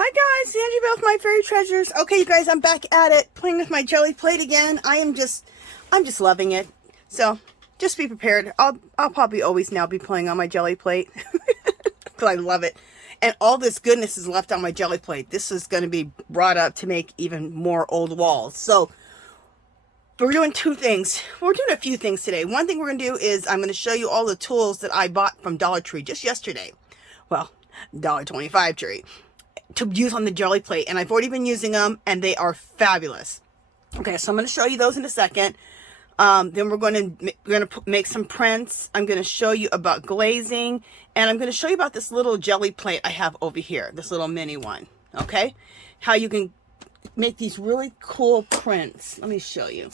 Hi guys, Sandy with my fairy treasures. Okay, you guys, I'm back at it, playing with my jelly plate again. I'm just loving it. So, just be prepared. I'll probably always now be playing on my jelly plate because I love it. And all this goodness is left on my jelly plate. This is going to be brought up to make even more old walls. So, we're doing two things. We're doing a few things today. One thing we're going to do is I'm going to show you all the tools that I bought from Dollar Tree just yesterday. Well, $1.25 tree. To use on the jelly plate, and I've already been using them and they are fabulous. Okay, so I'm going to show you those in a second. Then we're going to make some prints. I'm going to show you about glazing, and I'm going to show you about this little jelly plate I have over here, this little mini one. Okay, how you can make these really cool prints. Let me show you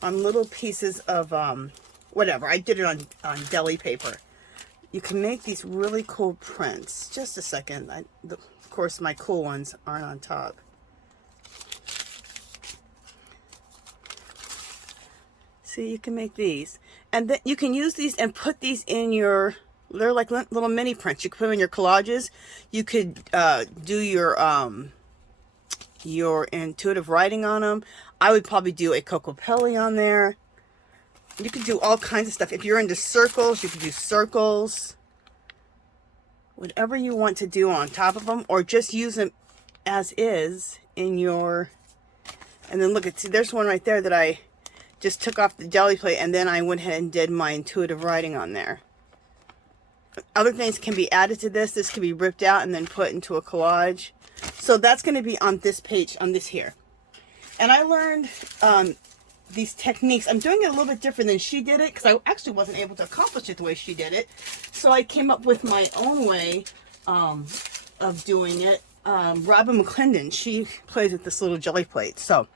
on little pieces of whatever. I did it on deli paper. You can make these really cool prints. Just a second. Of course, my cool ones aren't on top. See, you can make these. And then you can use these and put these in your, they're like little mini prints. You can put them in your collages. You could do your intuitive writing on them. I would probably do a Cocopelli on there. You can do all kinds of stuff. If you're into circles, you can do circles. Whatever you want to do on top of them, or just use them as is in your... And then look at, see, there's one right there that I just took off the jelly plate, and then I went ahead and did my intuitive writing on there. Other things can be added to this. This can be ripped out and then put into a collage. So that's going to be on this page, on this here. And I learned... these techniques. I'm doing it a little bit different than she did it because I actually wasn't able to accomplish it the way she did it. So I came up with my own way of doing it. Robin McClendon, she plays with this little jelly plate. So,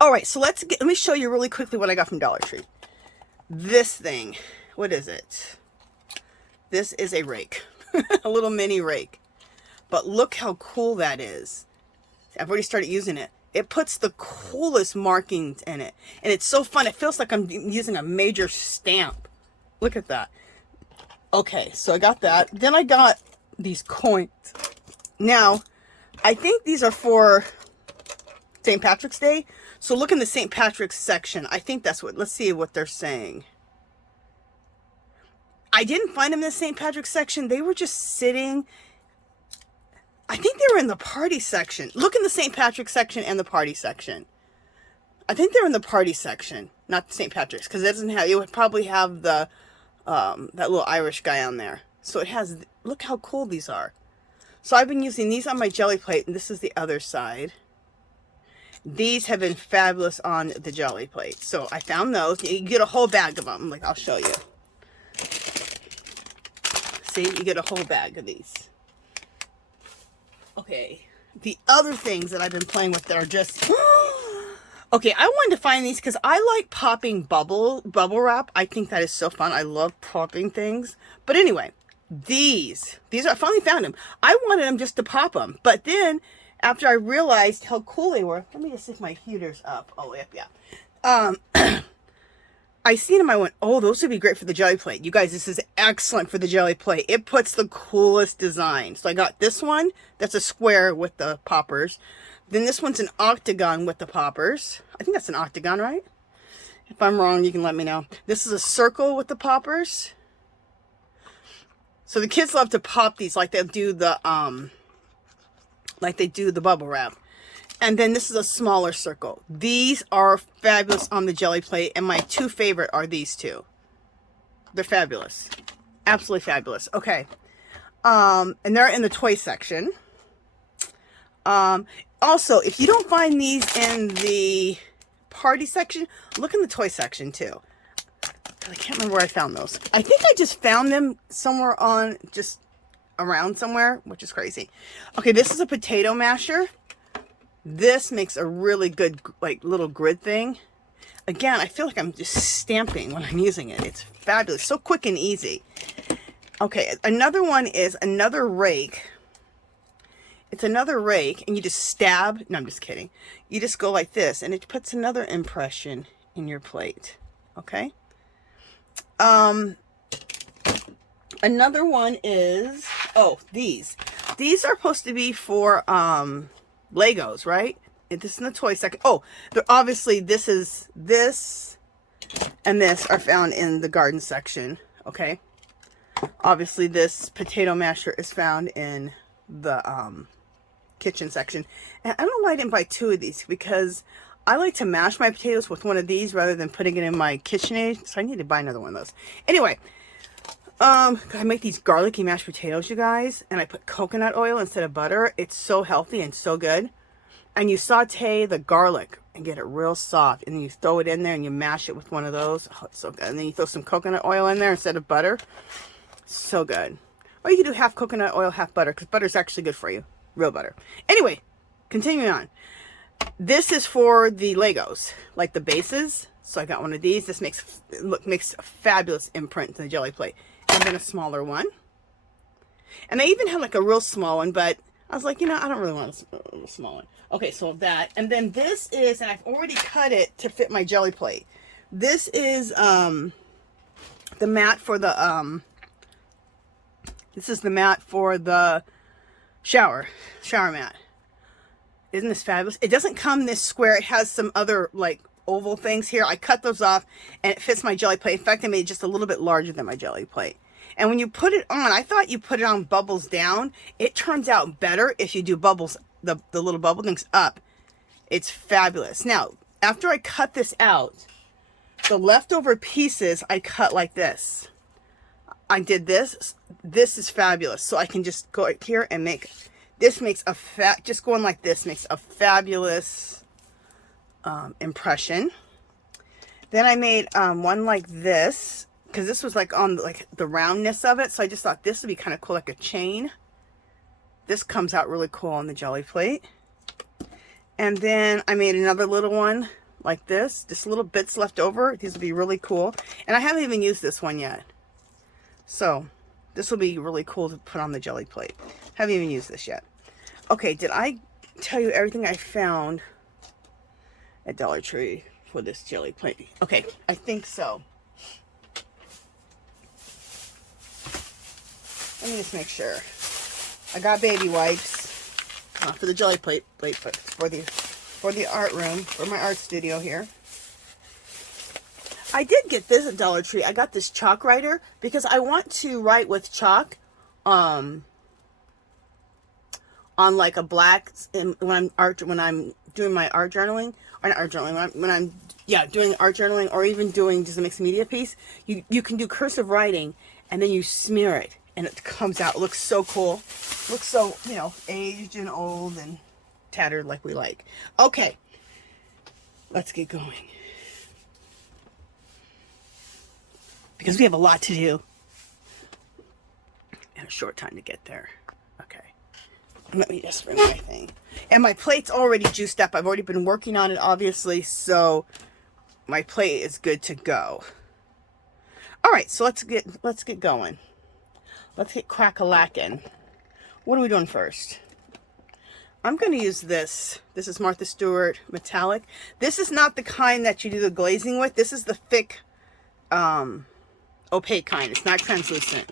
all right, so let me show you really quickly what I got from Dollar Tree. This thing, what is it? This is a rake, a little mini rake. But look how cool that is. I've already started using it. It puts the coolest markings in it. And it's so fun. It feels like I'm using a major stamp. Look at that. Okay, so I got that. Then I got these coins. Now, I think these are for St. Patrick's Day. So look in the St. Patrick's section. I think that's what, let's see what they're saying. I didn't find them in the St. Patrick's section. They were just sitting... I think they were in the party section. Look in the St. Patrick's section and the party section. I think they're in the party section, not the St. Patrick's, because it doesn't have. It would probably have the that little Irish guy on there. So it has. Look how cool these are. So I've been using these on my jelly plate, and this is the other side. These have been fabulous on the jelly plate. So I found those. You get a whole bag of them. Like I'll show you. See, you get a whole bag of these. Okay, the other things that I've been playing with that are just... Okay, I wanted to find these because I like popping bubble wrap. I think that is so fun. I love popping things. But anyway, these are, I finally found them. I wanted them just to pop them. But then, after I realized how cool they were... Let me just see if my heater's up. Oh, yep, yeah. I seen them, I went, oh, those would be great for the jelly plate. You guys, this is excellent for the jelly plate. It puts the coolest design. So I got this one, that's a square with the poppers. Then this one's an octagon with the poppers. I think that's an octagon, right? If I'm wrong, you can let me know. This is a circle with the poppers. So the kids love to pop these like they do the bubble wrap. And then this is a smaller circle. These are fabulous on the jelly plate. And my two favorite are these two. They're fabulous. Absolutely fabulous. Okay. And they're in the toy section. Also, if you don't find these in the party section, look in the toy section too. I can't remember where I found those. I think I just found them somewhere on, just around somewhere, which is crazy. Okay, this is a potato masher. This makes a really good, like, little grid thing. Again, I feel like I'm just stamping when I'm using it. It's fabulous. So quick and easy. Okay, another one is another rake. It's another rake, and you just stab. No, I'm just kidding. You just go like this, and it puts another impression in your plate. Okay? Another one is, oh, these. These are supposed to be for Legos, right? This is in the toy section. Oh, obviously this and this are found in the garden section. Okay. Obviously this potato masher is found in the kitchen section. And I don't know why I didn't buy 2 of these, because I like to mash my potatoes with one of these rather than putting it in my KitchenAid. So I need to buy another one of those. Anyway, I make these garlicky mashed potatoes, you guys, and I put coconut oil instead of butter. It's so healthy and so good. And you saute the garlic and get it real soft, and then you throw it in there and you mash it with one of those. Oh, it's so good. And then you throw some coconut oil in there instead of butter. So good. Or you can do half coconut oil, half butter, because butter is actually good for you. Real butter. Anyway, continuing on. This is for the Legos, like the bases. So I got one of these. This makes a fabulous imprint to the jelly plate. And then a smaller one. And I even had like a real small one, but I was like, you know, I don't really want a small one. Okay, so that. And then this is, and I've already cut it to fit my jelly plate. This is the mat for the shower mat. Isn't this fabulous? It doesn't come this square. It has some other like oval things here. I cut those off and it fits my jelly plate. In fact, I made it just a little bit larger than my jelly plate. And when you put it on, I thought you put it on bubbles down. It turns out better if you do bubbles, the little bubble things up. It's fabulous. Now, after I cut this out, the leftover pieces I cut like this. I did this. This is fabulous. So I can just go right here and make, this makes a just going like this makes a fabulous impression. Then I made one like this, because this was like on like the roundness of it. So I just thought this would be kind of cool, like a chain. This comes out really cool on the jelly plate. And then I made another little one like this, just little bits left over. These would be really cool. And I haven't even used this one yet. So this will be really cool to put on the jelly plate. Haven't even used this yet. Okay, did I tell you everything I found at Dollar Tree for this jelly plate? Okay, I think so. Let me just make sure. I got baby wipes, not for the jelly plate, but for the art room, for my art studio here. I did get this at Dollar Tree. I got this chalk writer because I want to write with chalk on like a black, when I'm doing my art journaling, or not art journaling, when I'm doing art journaling, or even doing just a mixed media piece. You can do cursive writing and then you smear it and it comes out. It looks so cool. It looks so, you know, aged and old and tattered like we like. Okay, let's get going, because we have a lot to do and a short time to get there. Okay, let me just bring my thing. And my plate's already juiced up. I've already been working on it, obviously, so my plate is good to go. All right, so let's get going. Let's get crack-a-lackin'. What are we doing first? I'm going to use this. This is Martha Stewart Metallic. This is not the kind that you do the glazing with. This is the thick, opaque kind. It's not translucent.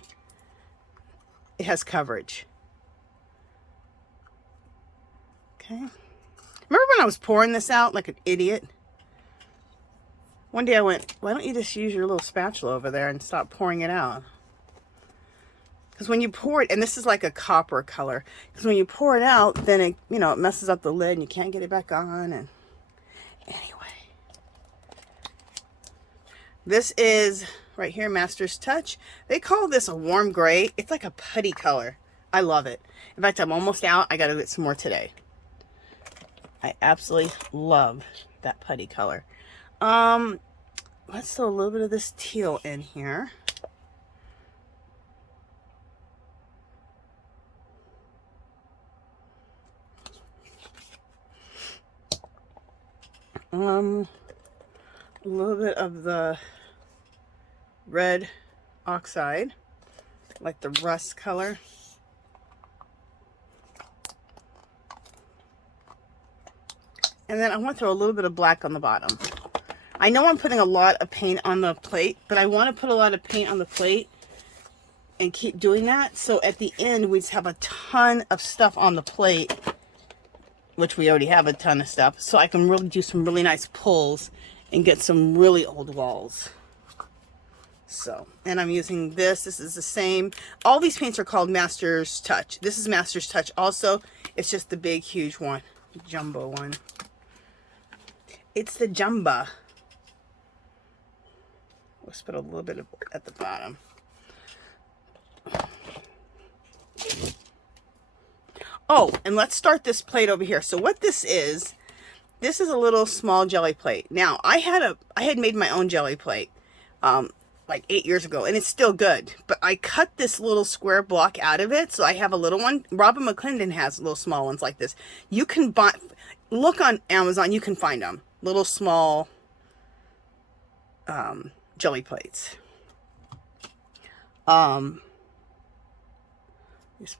It has coverage. Okay. Remember when I was pouring this out like an idiot? One day I went, why don't you just use your little spatula over there and stop pouring it out? Because when you pour it, and this is like a copper color, because when you pour it out, then it, you know, it messes up the lid and you can't get it back on. And anyway, this is right here, Master's Touch. They call this a warm gray. It's like a putty color. I love it. In fact, I'm almost out. I got to get some more today. I absolutely love that putty color. Let's throw a little bit of this teal in here. A little bit of the red oxide, like the rust color. And then I want to throw a little bit of black on the bottom. I know I'm putting a lot of paint on the plate, but I want to put a lot of paint on the plate and keep doing that. So at the end, we just have a ton of stuff on the plate, which we already have a ton of stuff. So I can really do some really nice pulls and get some really old walls. So, and I'm using this. This is the same. All these paints are called Master's Touch. This is Master's Touch also. It's just the big, huge one. Jumbo one. It's the Jumbo. Let's put a little bit of at the bottom. Oh, and let's start this plate over here. So what this is a little small jelly plate. Now, I had made my own jelly plate like 8 years ago, and it's still good. But I cut this little square block out of it, so I have a little one. Robin McClendon has little small ones like this. You can buy, look on Amazon, you can find them. Little small jelly plates. Just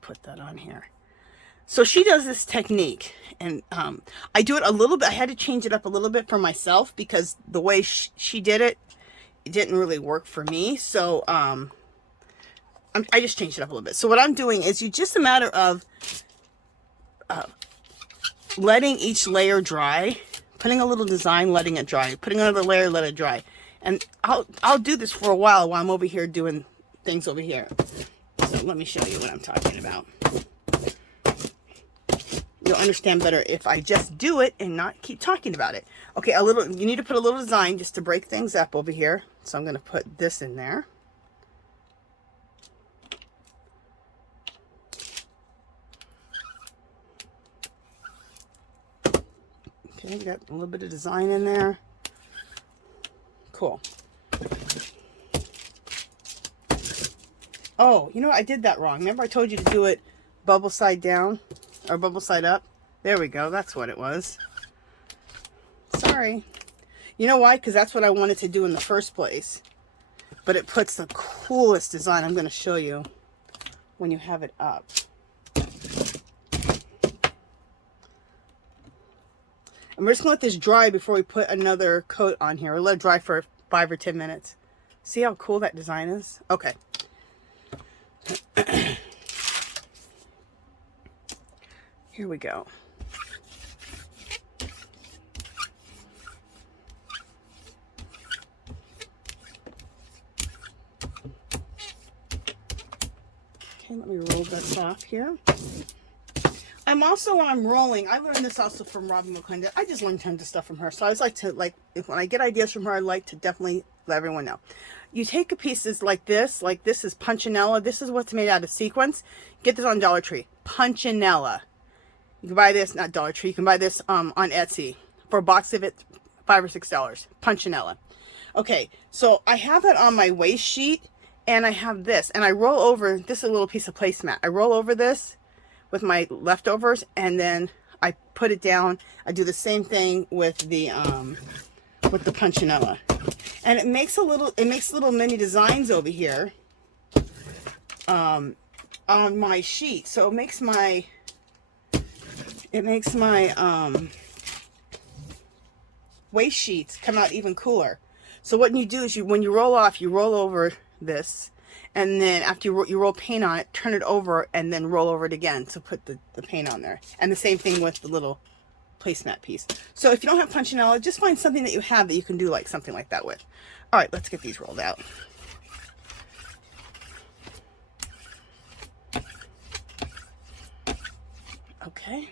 put that on here. So she does this technique, and I do it a little bit. I had to change it up a little bit for myself because the way she did it, it didn't really work for me. So I just changed it up a little bit. So what I'm doing is just a matter of letting each layer dry, putting a little design, letting it dry, putting another layer, let it dry. And I'll do this for a while I'm over here doing things over here. So let me show you what I'm talking about. You'll understand better if I just do it and not keep talking about it. Okay, you need to put a little design just to break things up over here. So I'm going to put this in there. Okay, got a little bit of design in there. Cool. Oh, you know what? I did that wrong. Remember I told you to do it bubble side down or bubble side up? There we go. That's what it was. Sorry. You know why? Because that's what I wanted to do in the first place. But it puts the coolest design. I'm going to show you when you have it up. And we're just going to let this dry before we put another coat on here. We'll let it dry for 5 or 10 minutes. See how cool that design is? Okay. Here we go. Okay, let me roll this off here. I'm also, when I'm rolling, I learned this also from Robin McClendon. I just learned tons of stuff from her. So I always like to, when I get ideas from her, I like to definitely let everyone know. You take a pieces like this is Punchinella. This is what's made out of sequins. Get this on Dollar Tree. Punchinella. You can buy this, not Dollar Tree, you can buy this on Etsy. For a box of it, $5 or $6. Punchinella. Okay, so I have that on my waste sheet, and I have this. And I roll over, this is a little piece of placemat. I roll over this with my leftovers, and then I put it down. I do the same thing with the Punchinella. And it makes little mini designs over here on my sheet. So it makes my waste sheets come out even cooler. So what you do is when you roll off, you roll over this, and then after you roll paint on it, turn it over, and then roll over it again to put the paint on there. And the same thing with the little placemat piece. So if you don't have Punchinella, just find something that you have that you can do like something like that with. All right, let's get these rolled out. Okay.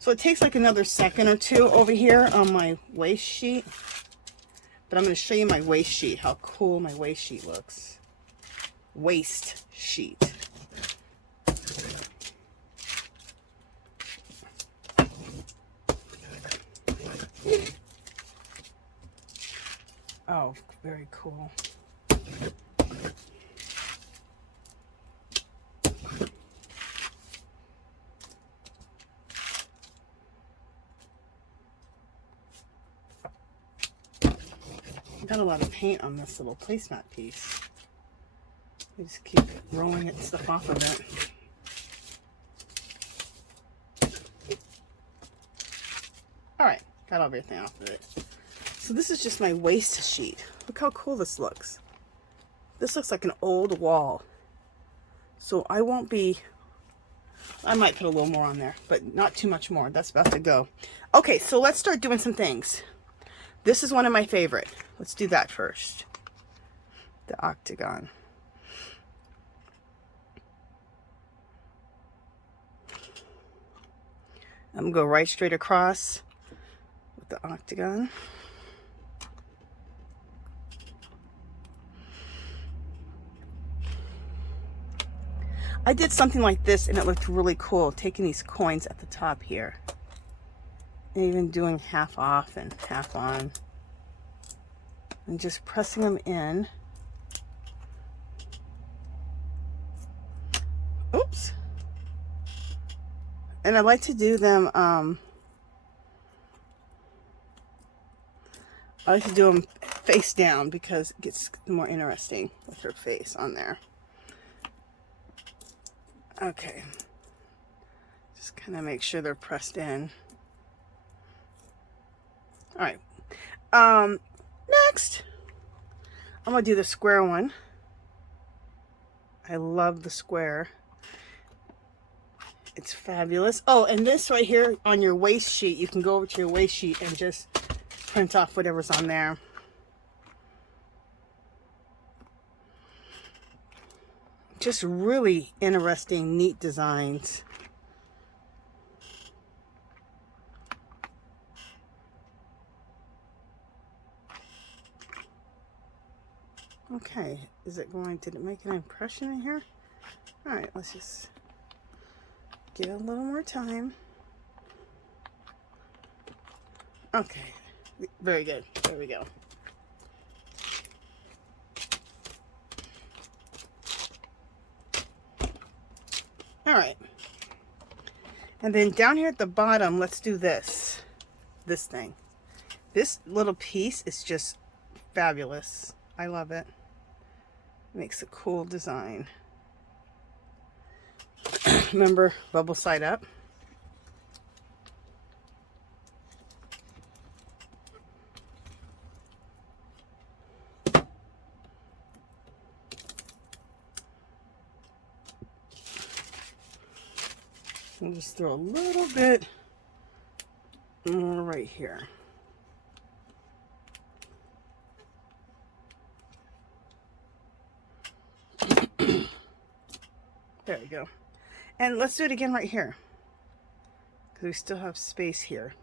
So it takes like another second or two over here on my waste sheet. But I'm going to show you my waste sheet, how cool my waste sheet looks. Waste sheet. Oh, very cool. Got a lot of paint on this little placemat piece. I just keep rolling stuff off of Got everything off of it. So this is just my waste sheet. Look how cool this looks. This looks like an old wall. So I won't be, I might put a little more on there, but not too much more. That's about to go. Okay, so let's start doing some things. This is one of my favorite. Let's do that first. The octagon. I'm gonna go right straight across with the octagon. I did something like this and it looked really cool, taking these coins at the top here. And even doing half off and half on. And just pressing them in. Oops. And I like to do them, I like to do them face down because it gets more interesting with her face on there. Okay. Just kind of make sure they're pressed in. All right. Next, I'm going to do the square one. I love the square. It's fabulous. Oh, and this right here on your waste sheet, you can go over to your waste sheet and just print off whatever's on there. Just really interesting, neat designs. Okay, is it going, did it make an impression in here? All right, let's just give it a little more time. Okay, very good. There we go. All right. And then down here at the bottom, let's do this thing. This little piece is just fabulous. I love it. Makes a cool design. Remember, bubble side up. I'll just throw a little bit more right here. There we go. And let's do it again right here, because we still have space here.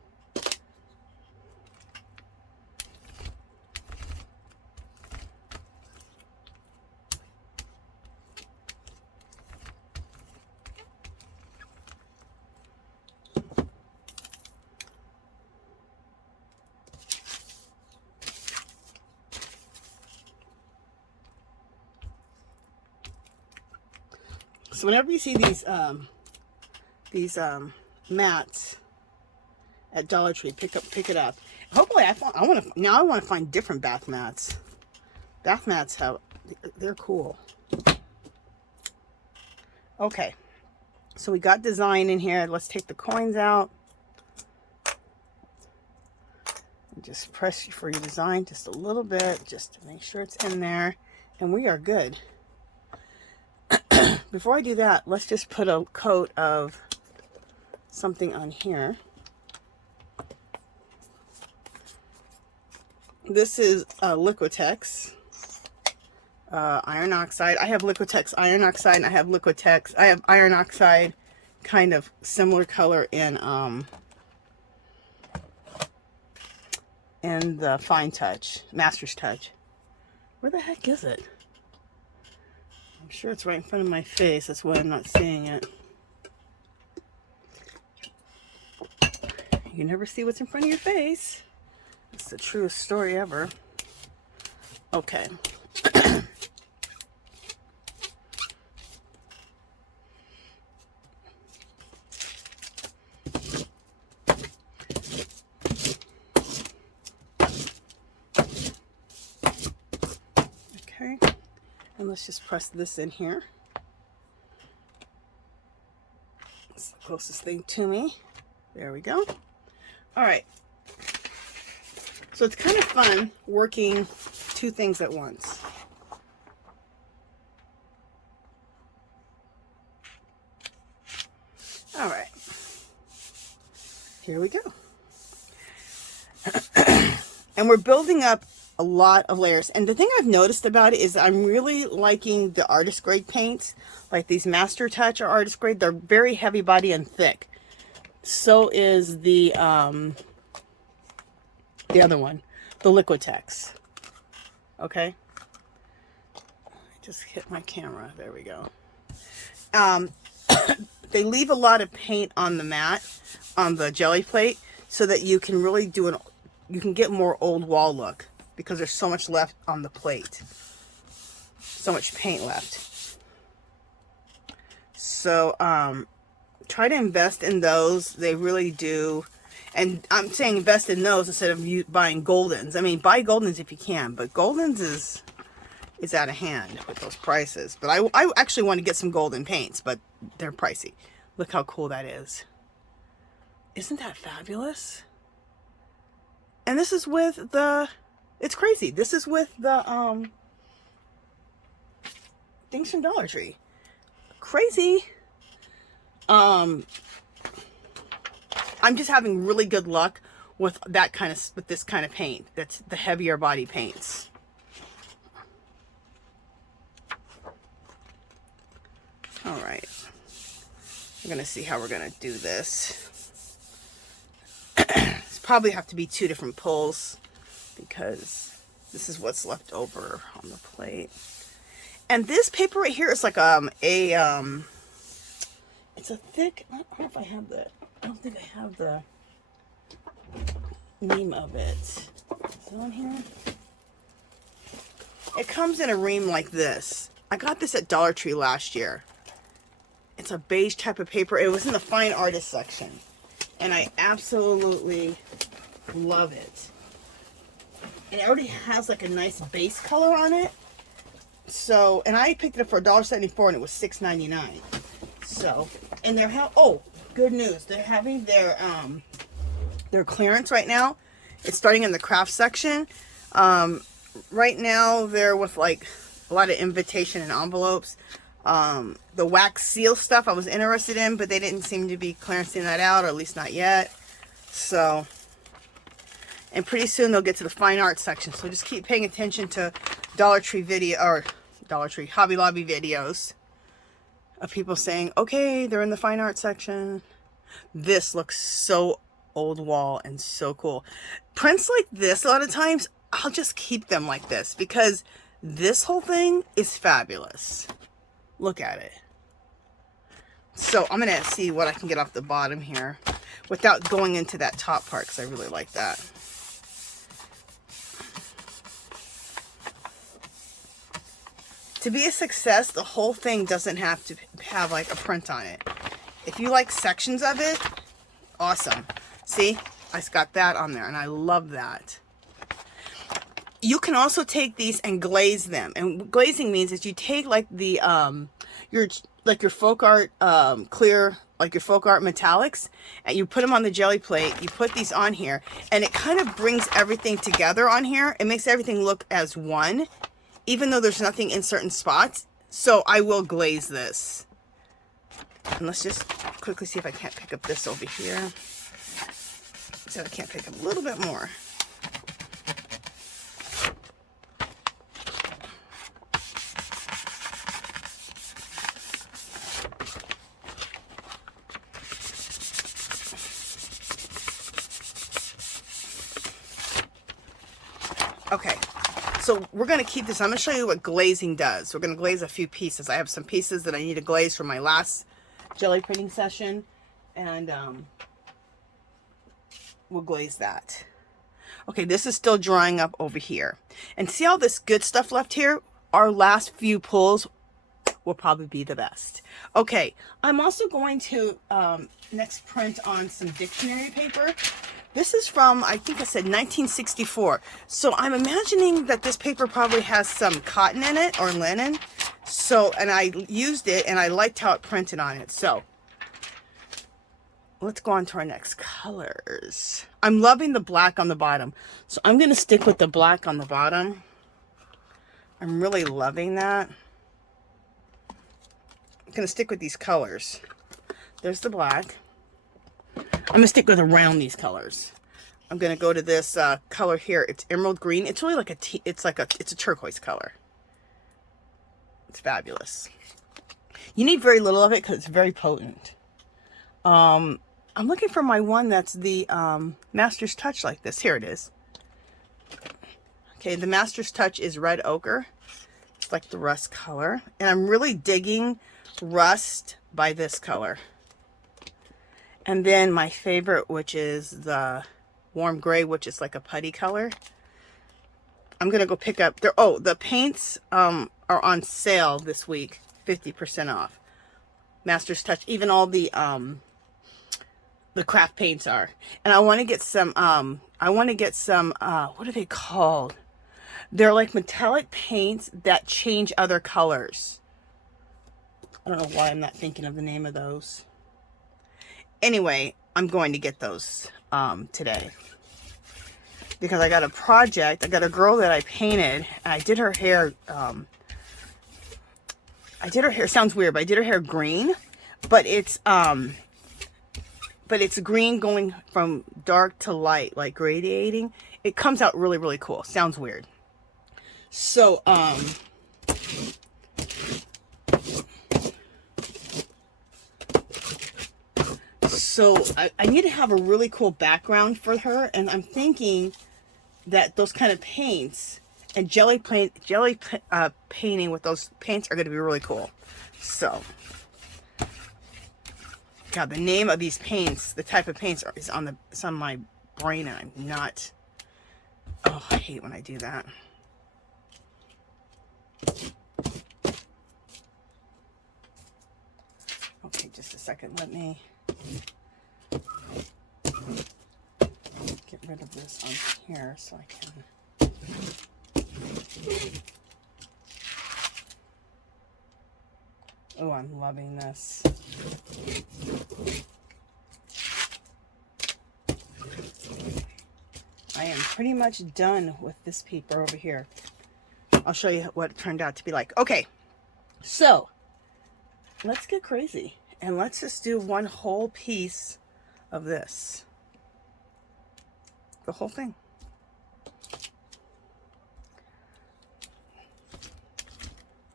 So whenever you see these mats at Dollar Tree, pick it up. Hopefully, I want to find different bath mats. Bath mats they're cool. Okay, so we got design in here. Let's take the coins out. And just press for your design just a little bit, just to make sure it's in there, and we are good. Before I do that, let's just put a coat of something on here. This is Liquitex iron oxide. I have Liquitex iron oxide, and I have iron oxide kind of similar color in the Fine Touch, Master's Touch. Where the heck is it? I'm sure it's right in front of my face. That's why I'm not seeing it. You never see what's in front of your face. It's the truest story ever. Okay. Okay. And let's just press this in here. It's the closest thing to me. There we go. All right. So it's kind of fun working two things at once. All right, here we go. And we're building up a lot of layers. And the thing I've noticed about it is I'm really liking the artist grade paints, like these Master Touch or artist grade. They're very heavy body and thick. So is the other one, the Liquitex. Okay. I just hit my camera. There we go. They leave a lot of paint on the mat, on the Gelli plate, so that you can really do you can get more old wall look, because there's so much left on the plate. So much paint left. So, try to invest in those. They really do. And I'm saying invest in those instead of buying Goldens. I mean, buy Goldens if you can, but Goldens is out of hand with those prices. But I actually want to get some golden paints, but they're pricey. Look how cool that is. Isn't that fabulous? And this is with the, it's crazy. This is with the things from Dollar Tree. Crazy. I'm just having really good luck with this kind of paint. That's the heavier body paints. All right. We're going to see how we're going to do this. It's probably have to be two different pulls because this is what's left over on the plate. And this paper right here is like it's a thick, I don't know if I have the, I don't think I have the name of it. Is it on here? It comes in a ream like this. I got this at Dollar Tree last year. It's a beige type of paper. It was in the fine artist section. And I absolutely love it. And it already has like a nice base color on it. So, and I picked it up for $1.74 and it was $6.99. So, and they're good news. They're having their clearance right now. It's starting in the craft section. Right now they're with like a lot of invitation and envelopes. The wax seal stuff I was interested in, but they didn't seem to be clearancing that out, or at least not yet. So, and pretty soon they'll get to the fine art section. So just keep paying attention to Dollar Tree Hobby Lobby videos of people saying, okay, they're in the fine art section. This looks so old wall and so cool. Prints like this, a lot of times, I'll just keep them like this because this whole thing is fabulous. Look at it. So I'm going to see what I can get off the bottom here without going into that top part because I really like that. To be a success, the whole thing doesn't have to have like a print on it. If you like sections of it, awesome. See, I got that on there and I love that. You can also take these and glaze them. And glazing means is you take like the your folk art clear, like your folk art metallics, and you put them on the Gelli plate. You put these on here and it kind of brings everything together on here. It makes everything look as one, even though there's nothing in certain spots. So I will glaze this. And let's just quickly see if I can't pick up this over here. So I can't pick up a little bit more. Okay, so we're going to keep this. I'm going to show you what glazing does. We're going to glaze a few pieces. I have some pieces that I need to glaze from my last Gelli printing session, and we'll glaze that. Okay, this is still drying up over here. And see all this good stuff left here? Our last few pulls will probably be the best. Okay, I'm also going to next print on some dictionary paper. This is from, I think I said 1964. So I'm imagining that this paper probably has some cotton in it or linen. So, and I used it and I liked how it printed on it. So let's go on to our next colors. I'm loving the black on the bottom, so I'm going to stick with the black on the bottom. I'm really loving that. I'm going to stick with these colors. There's the black. I'm going to stick with around these colors. I'm going to go to this color here. It's emerald green. It's really like it's a turquoise color. It's fabulous. You need very little of it because it's very potent. I'm looking for my one that's the Master's Touch like this. Here it is. Okay, the Master's Touch is red ochre. It's like the rust color. And I'm really digging rust by this color. And then my favorite, which is the warm gray, which is like a putty color. I'm going to go pick up... the paints are on sale this week. 50% off. Master's Touch. Even all the craft paints are. And I want to get some... what are they called? They're like metallic paints that change other colors. I don't know why I'm not thinking of the name of those. Anyway, I'm going to get those today. Because I got a project. I got a girl that I painted. And I did her hair... sounds weird, but I did her hair green. But it's green going from dark to light, like gradiating. It comes out really, really cool. Sounds weird. So, I need to have a really cool background for her, and I'm thinking that those kind of paints and jelly painting with those paints are going to be really cool. So, God, the name of these paints, the type of paints is on my brain, and I'm not. Oh, I hate when I do that. Okay, just a second. Let me get rid of this on here so I can. Oh, I'm loving this. I am pretty much done with this paper over here. I'll show you what it turned out to be like. Okay, so let's get crazy and let's just do one whole piece of this. The whole thing.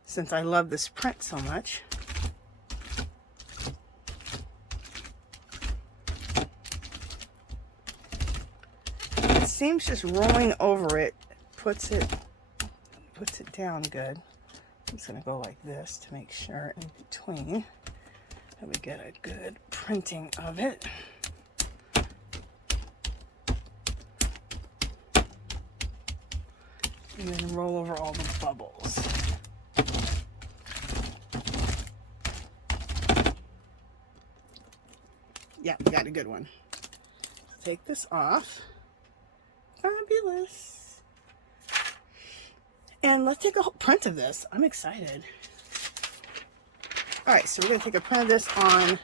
Since I love this print so much. It seems just rolling over it puts it down good. I'm just going to go like this to make sure in between that we get a good printing of it. And then roll over all the bubbles. Yeah, we got a good one. Take this off. Fabulous. And let's take a whole print of this. I'm excited. All right, so we're going to take a print of this on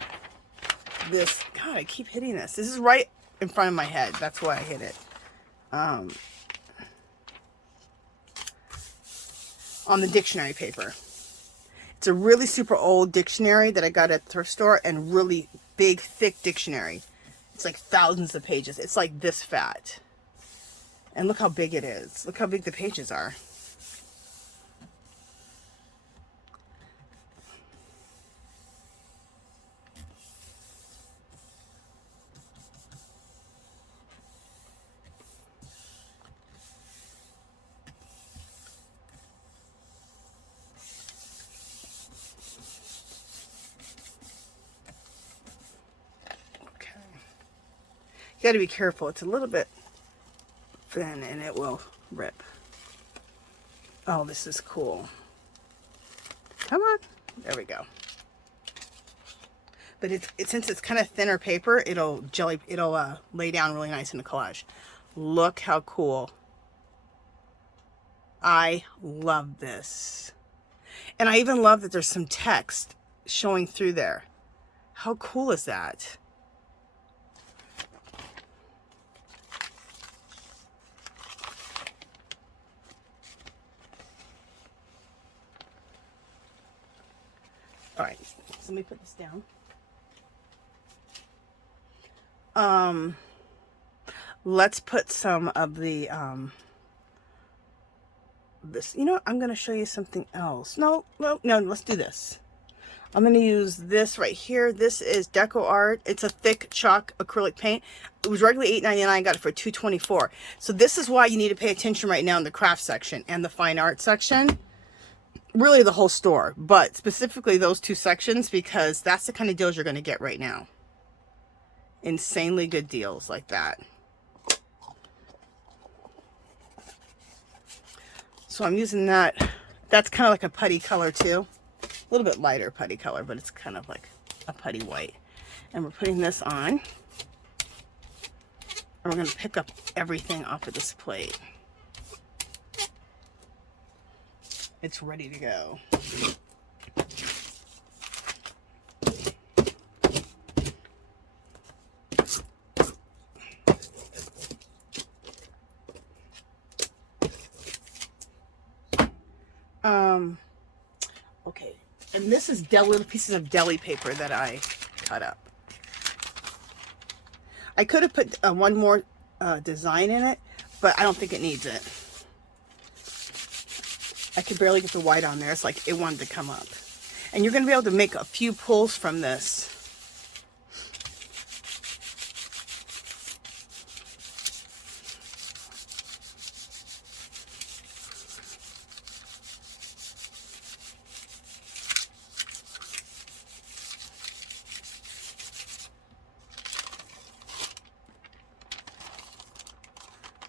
this. God, I keep hitting this. This is right in front of my head. That's why I hit it. On the dictionary paper. It's a really super old dictionary that I got at the thrift store, and really big, thick dictionary. It's like thousands of pages. It's like this fat. And look how big it is. Look how big the pages are. You got to be careful. It's a little bit thin and it will rip. Oh, this is cool. Come on. There we go. But since it's kind of thinner paper, it'll lay down really nice in the collage. Look how cool. I love this. And I even love that there's some text showing through there. How cool is that? All right, so let me put this down. Let's put some of the, this, you know, I'm going to show you something else. No, let's do this. I'm going to use this right here. This is Deco Art. It's a thick chalk acrylic paint. It was regularly $8.99. I got it for $2.24. So this is why you need to pay attention right now in the craft section and the fine art section. Really the whole store, but specifically those two sections, because that's the kind of deals you're going to get right now. Insanely good deals like that. So I'm using that. That's kind of like a putty color too. A little bit lighter putty color, but it's kind of like a putty white. And we're putting this on. And we're going to pick up everything off of this plate. It's ready to go. Okay, and this is little pieces of deli paper that I cut up. I could have put one more design in it, but I don't think it needs it. I could barely get the white on there. It's like it wanted to come up. And you're going to be able to make a few pulls from this.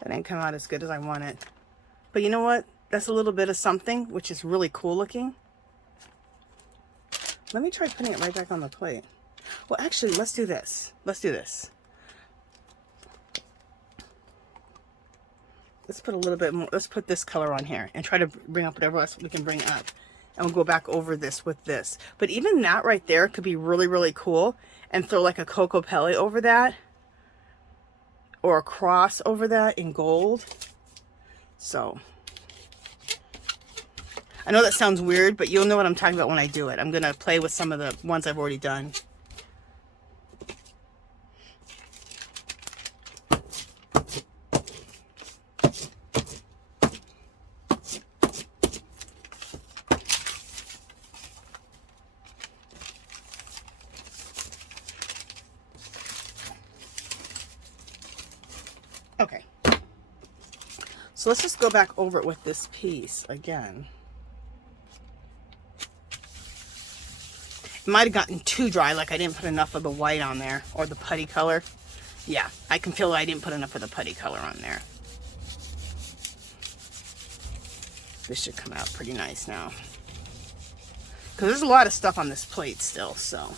That didn't come out as good as I wanted. But you know what? That's a little bit of something, which is really cool looking. Let me try putting it right back on the plate. Well, actually, let's do this. Let's do this. Let's put a little bit more. Let's put this color on here and try to bring up whatever else we can bring up. And we'll go back over this with this. But even that right there could be really, really cool. And throw like a Coco Pelli over that. Or a cross over that in gold. So I know that sounds weird, but you'll know what I'm talking about when I do it. I'm going to play with some of the ones I've already done. Okay. So let's just go back over it with this piece again. It might have gotten too dry, like I didn't put enough of the white on there, or the putty color. Yeah, I can feel I didn't put enough of the putty color on there. This should come out pretty nice now. Because there's a lot of stuff on this plate still, so.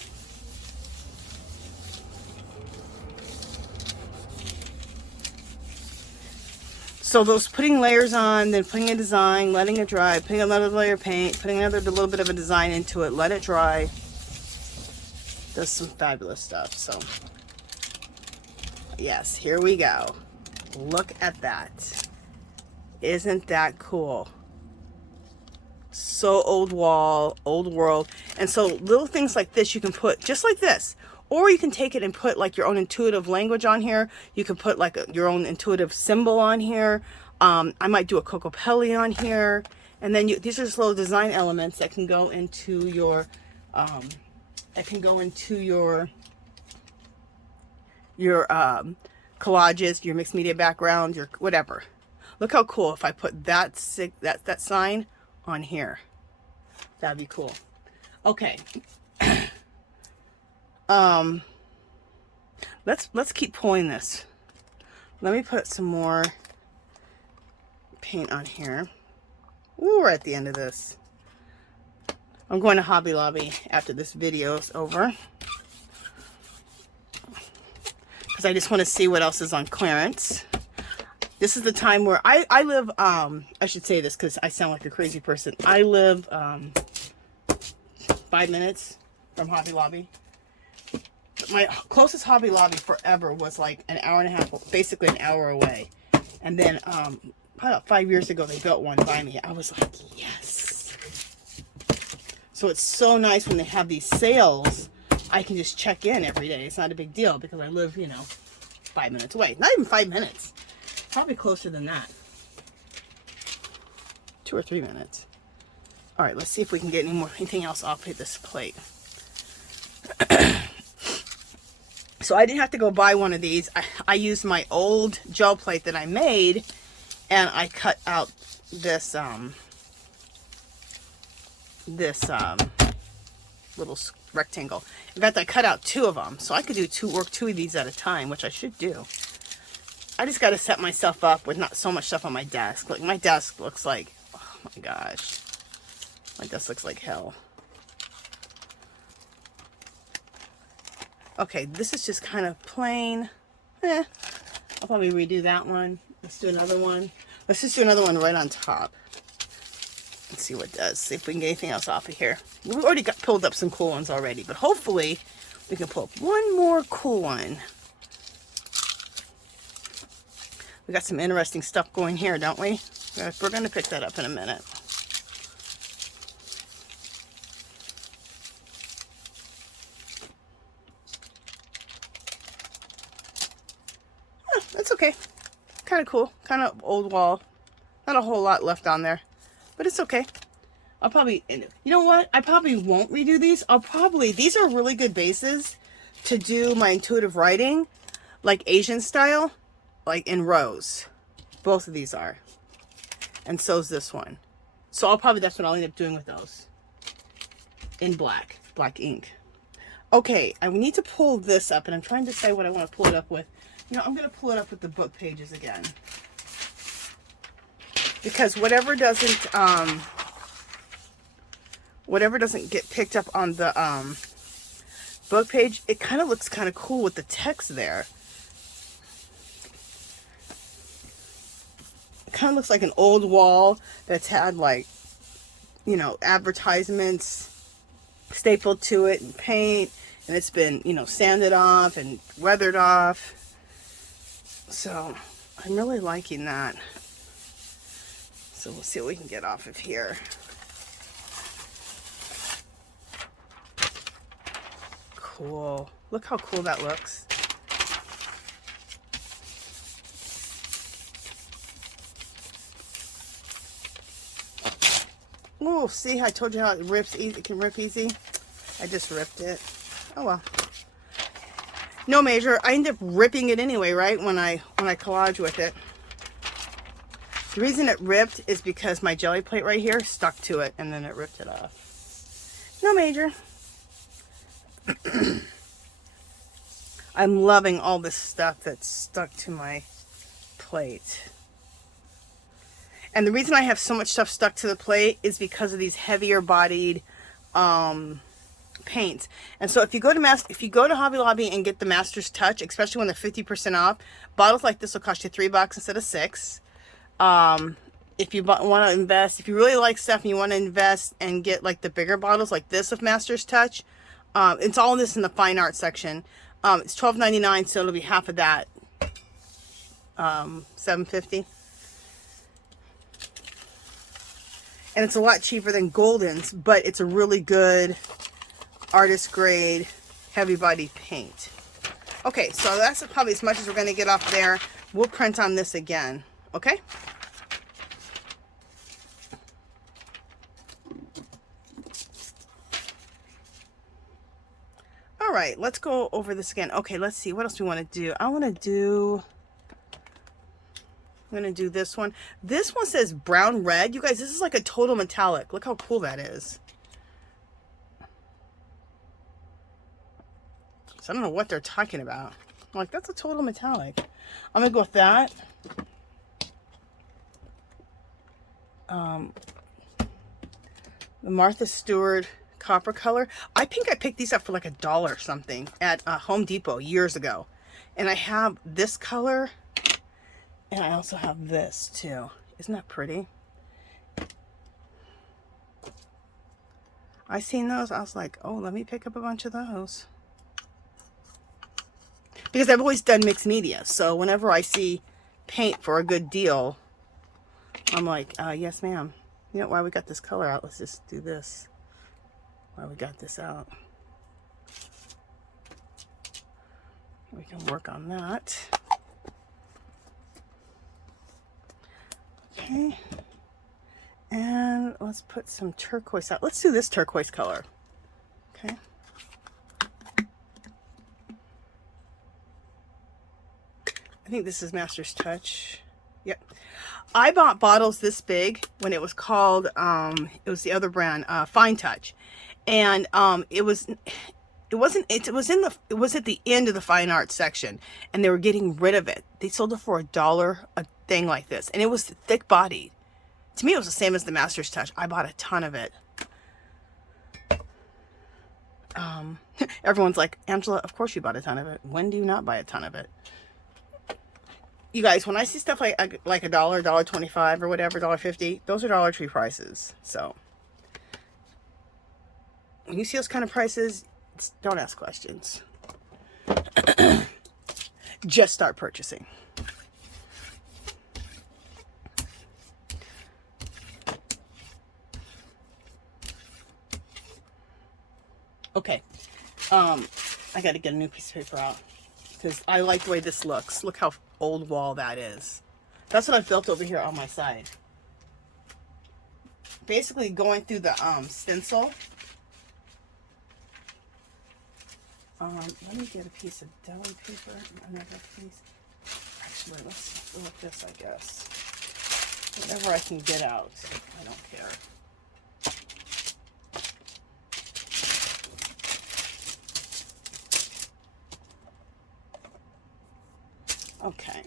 So those putting layers on, then putting a design, letting it dry, putting another layer of paint, putting another little bit of a design into it, let it dry. Does some fabulous stuff. So yes, here we go. Look at that. Isn't that cool? So old world. And so little things like this you can put just like this. Or you can take it and put like your own intuitive language on here. You can put like your own intuitive symbol on here. I might do a Coco Pelli on here. And then these are just little design elements that can go into your, collages, your mixed media background, your whatever. Look how cool if I put that sign on here. That'd be cool. Okay. Let's keep pulling this. Let me put some more paint on here. Ooh, we're at the end of this. I'm going to Hobby Lobby after this video is over, because I just want to see what else is on clearance. This is the time where I live, I should say this because I sound like a crazy person. I live 5 minutes from Hobby Lobby. My closest Hobby Lobby forever was like an hour and a half, basically an hour away. And then about 5 years ago, they built one by me. I was like, yes. So it's so nice when they have these sales. I can just check in every day. It's not a big deal because I live, you know, 5 minutes away. Not even 5 minutes. Probably closer than that. 2 or 3 minutes. All right, let's see if we can get anything else off of this plate. So I didn't have to go buy one of these. I used my old gel plate that I made, and I cut out this little rectangle. In fact, I cut out 2 of them, so I could work 2 of these at a time, which I should do. I just got to set myself up with not so much stuff on my desk. Like, my desk looks like, oh my gosh, my desk looks like hell. Okay, this is just kind of plain. I'll probably redo that one. Let's do another one. Let's just do another one right on top. Let's see what it does. See if we can get anything else off of here. We've already pulled up some cool ones already, but hopefully we can pull up one more cool one. We got some interesting stuff going here, don't we? We're going to pick that up in a minute. That's okay. Kind of cool. Kind of old wall. Not a whole lot left on there, but it's okay. I'll probably, you know what? I probably won't redo these. These are really good bases to do my intuitive writing, like Asian style, like in rows. Both of these are. And so's this one. So that's what I'll end up doing with those. In black ink. Okay, I need to pull this up, and I'm trying to decide what I want to pull it up with. You know, I'm going to pull it up with the book pages again. Because whatever doesn't get picked up on the book page, it kind of looks kind of cool with the text there. It kind of looks like an old wall that's had, like, you know, advertisements stapled to it and paint, and it's been, you know, sanded off and weathered off. So I'm really liking that. So we'll see what we can get off of here. Cool. Look how cool that looks. Oh, see, I told you how it rips easy. It can rip easy. I just ripped it. Oh well. No major. I end up ripping it anyway, right? When I collage with it. The reason it ripped is because my jelly plate right here stuck to it, and then it ripped it off. No major. I'm loving all this stuff that's stuck to my plate. And the reason I have so much stuff stuck to the plate is because of these heavier bodied paints. And so if you go to Hobby Lobby and get the Master's Touch, especially when they're 50% off, bottles like this will cost you $3 instead of $6. If you want to invest, if you really like stuff and you want to invest and get like the bigger bottles like this of Master's Touch, it's all this in the fine art section. It's $12.99, so it'll be half of that. $7.50. And it's a lot cheaper than Golden's, but it's a really good artist grade heavy body paint. Okay, so that's probably as much as we're going to get off there. We'll print on this again. Okay? All right, let's go over this again. Okay, let's see. What else do we want to do? I'm going to do this one. This one says brown red. You guys, this is like a total metallic. Look how cool that is. So I don't know what they're talking about. I'm like, that's a total metallic. I'm going to go with that. The Martha Stewart copper color. I think I picked these up for like $1 or something at Home Depot years ago. And I have this color. And I also have this too. Isn't that pretty? I seen those. I was like, oh, let me pick up a bunch of those. Because I've always done mixed media. So whenever I see paint for a good deal, I'm like, yes, ma'am. You know why we got this color out? Let's just do this. while we got this out. We can work on that. Okay. And let's put some turquoise out. Let's do this turquoise color. Okay. I think this is Master's Touch. Yep. I bought bottles this big when it was called, it was the other brand, Fine Touch. And it was at the end of the fine art section, and they were getting rid of it. They sold it for $1 a thing like this, and it was thick bodied. To me, it was the same as the Master's Touch. I bought a ton of it. Everyone's like, Angela, of course you bought a ton of it. When do you not buy a ton of it? You guys, when I see stuff like $1, $1.25 or whatever, $1.50, those are Dollar Tree prices. So when you see those kind of prices, don't ask questions. Just start purchasing. Okay, I got to get a new piece of paper out because I like the way this looks. Look how old wall that is. That's what I've built over here on my side. Basically going through the stencil. Let me get a piece of deli paper. Another piece. Actually, let's go with this, I guess. Whatever I can get out. I don't care. Okay.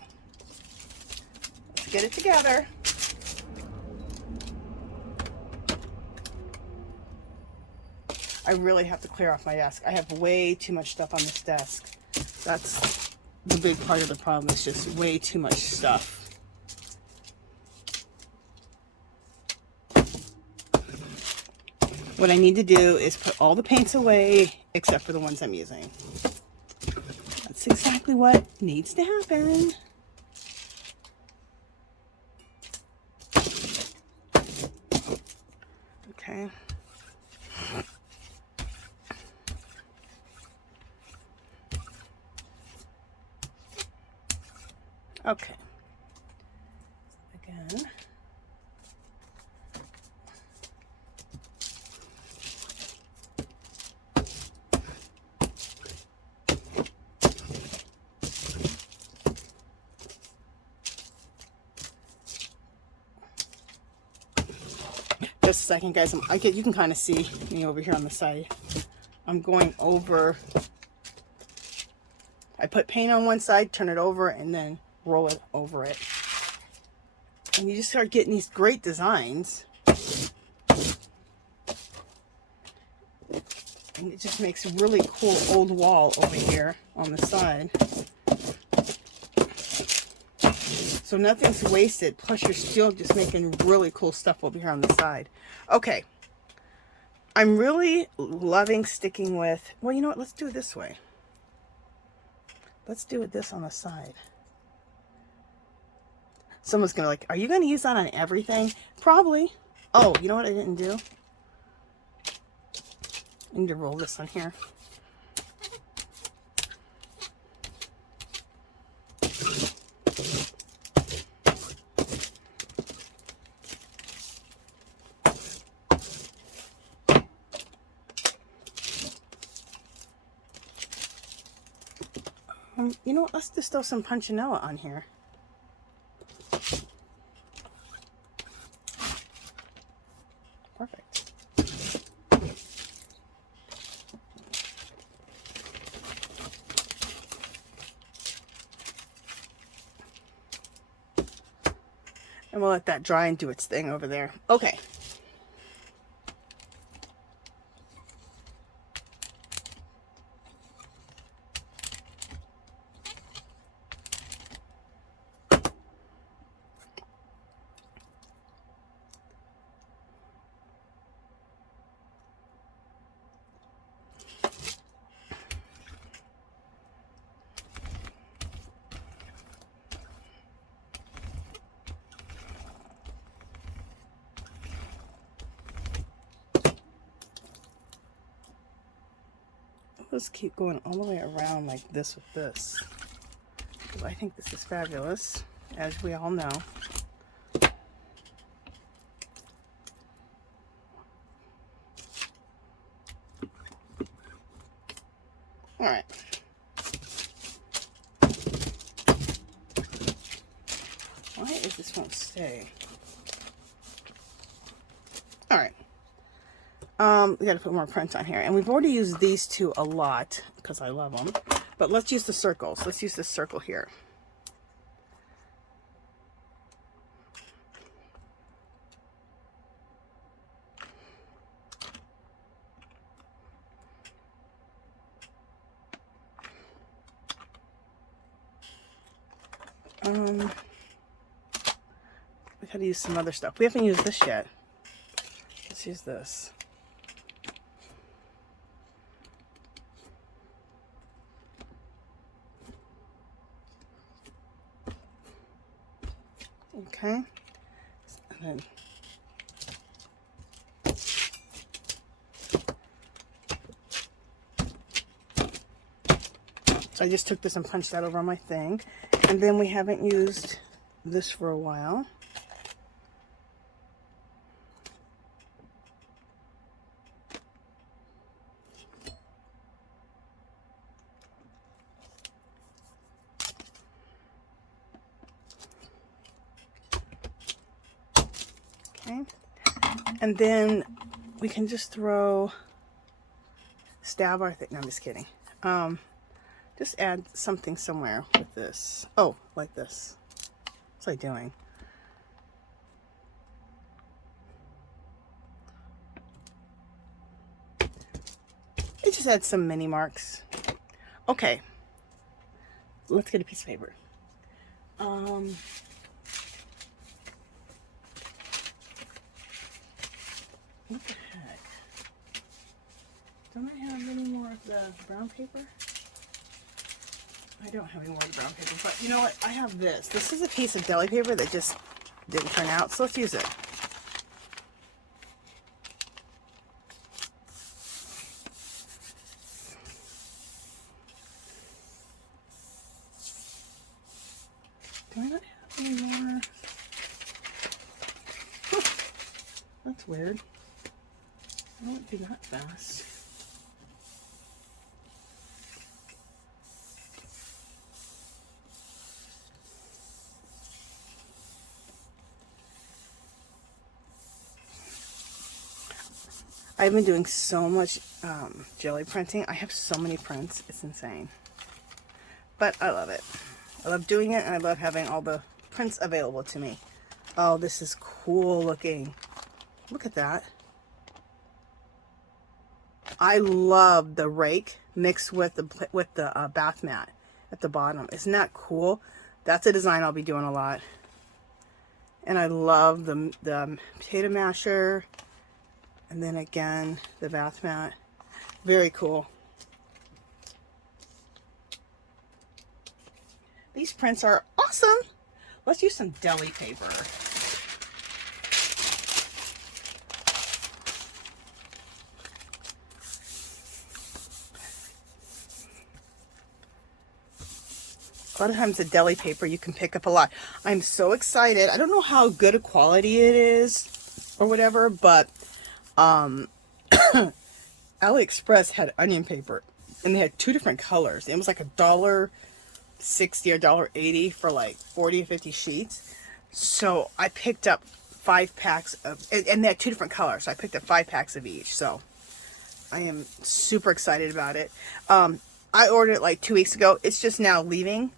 Let's get it together. I really have to clear off my desk. I have way too much stuff on this desk. That's the big part of the problem. It's just way too much stuff. What I need to do is put all the paints away except for the ones I'm using. That's exactly what needs to happen. Okay. Okay. Again. Just a second, guys. You can kind of see me over here on the side. I'm going over. I put paint on one side, turn it over, and then roll it over it. And you just start getting these great designs. And it just makes a really cool old wall over here on the side. So nothing's wasted, plus you're still just making really cool stuff over here on the side. Okay. I'm really loving sticking with, well, you know what? Let's do it this way. Let's do it this on the side. Someone's going to like, are you going to use that on everything? Probably. Oh, you know what I didn't do? I need to roll this on here. You know what? Let's just throw some punchinella on here. Perfect. And we'll let that dry and do its thing over there. Okay. Let's keep going all the way around like this with this. I think this is fabulous, as we all know. All right. Why is this won't stay? All right. We got to put more print on here, and we've already used these two a lot because I love them. But let's use the circles. Let's use this circle here. We gotta use some other stuff. We haven't used this yet. Let's use this. Okay. And then so I just took this and punched that over on my thing. And then we haven't used this for a while. Okay. And then we can just stab our thing. No, I'm just kidding. Just add something somewhere with this. Oh, like this. What's I doing? It just adds some mini marks. Okay. Let's get a piece of paper. What the heck? Don't I have any more of the brown paper? I don't have any more of the brown paper, but you know what? I have this. This is a piece of deli paper that just didn't turn out, so let's use it. Do I not have any more? Huh. That's weird. I won't do that fast. I've been doing so much jelly printing. I have so many prints. It's insane. But I love it. I love doing it, and I love having all the prints available to me. Oh, this is cool looking. Look at that. I love the rake mixed with the bath mat at the bottom. Isn't that cool? That's a design I'll be doing a lot. And I love the potato masher. And then again, the bath mat. Very cool. These prints are awesome. Let's use some deli paper. A lot of times the deli paper you can pick up a lot. I'm so excited. I don't know how good a quality it is or whatever, but AliExpress had onion paper, and they had two different colors. It was like $1.60 or $1.80 for like 40 or 50 sheets. So I picked up 5 packs of, and they had two different colors. So I picked up 5 packs of each. So I am super excited about it. I ordered it like 2 weeks ago. It's just now leaving.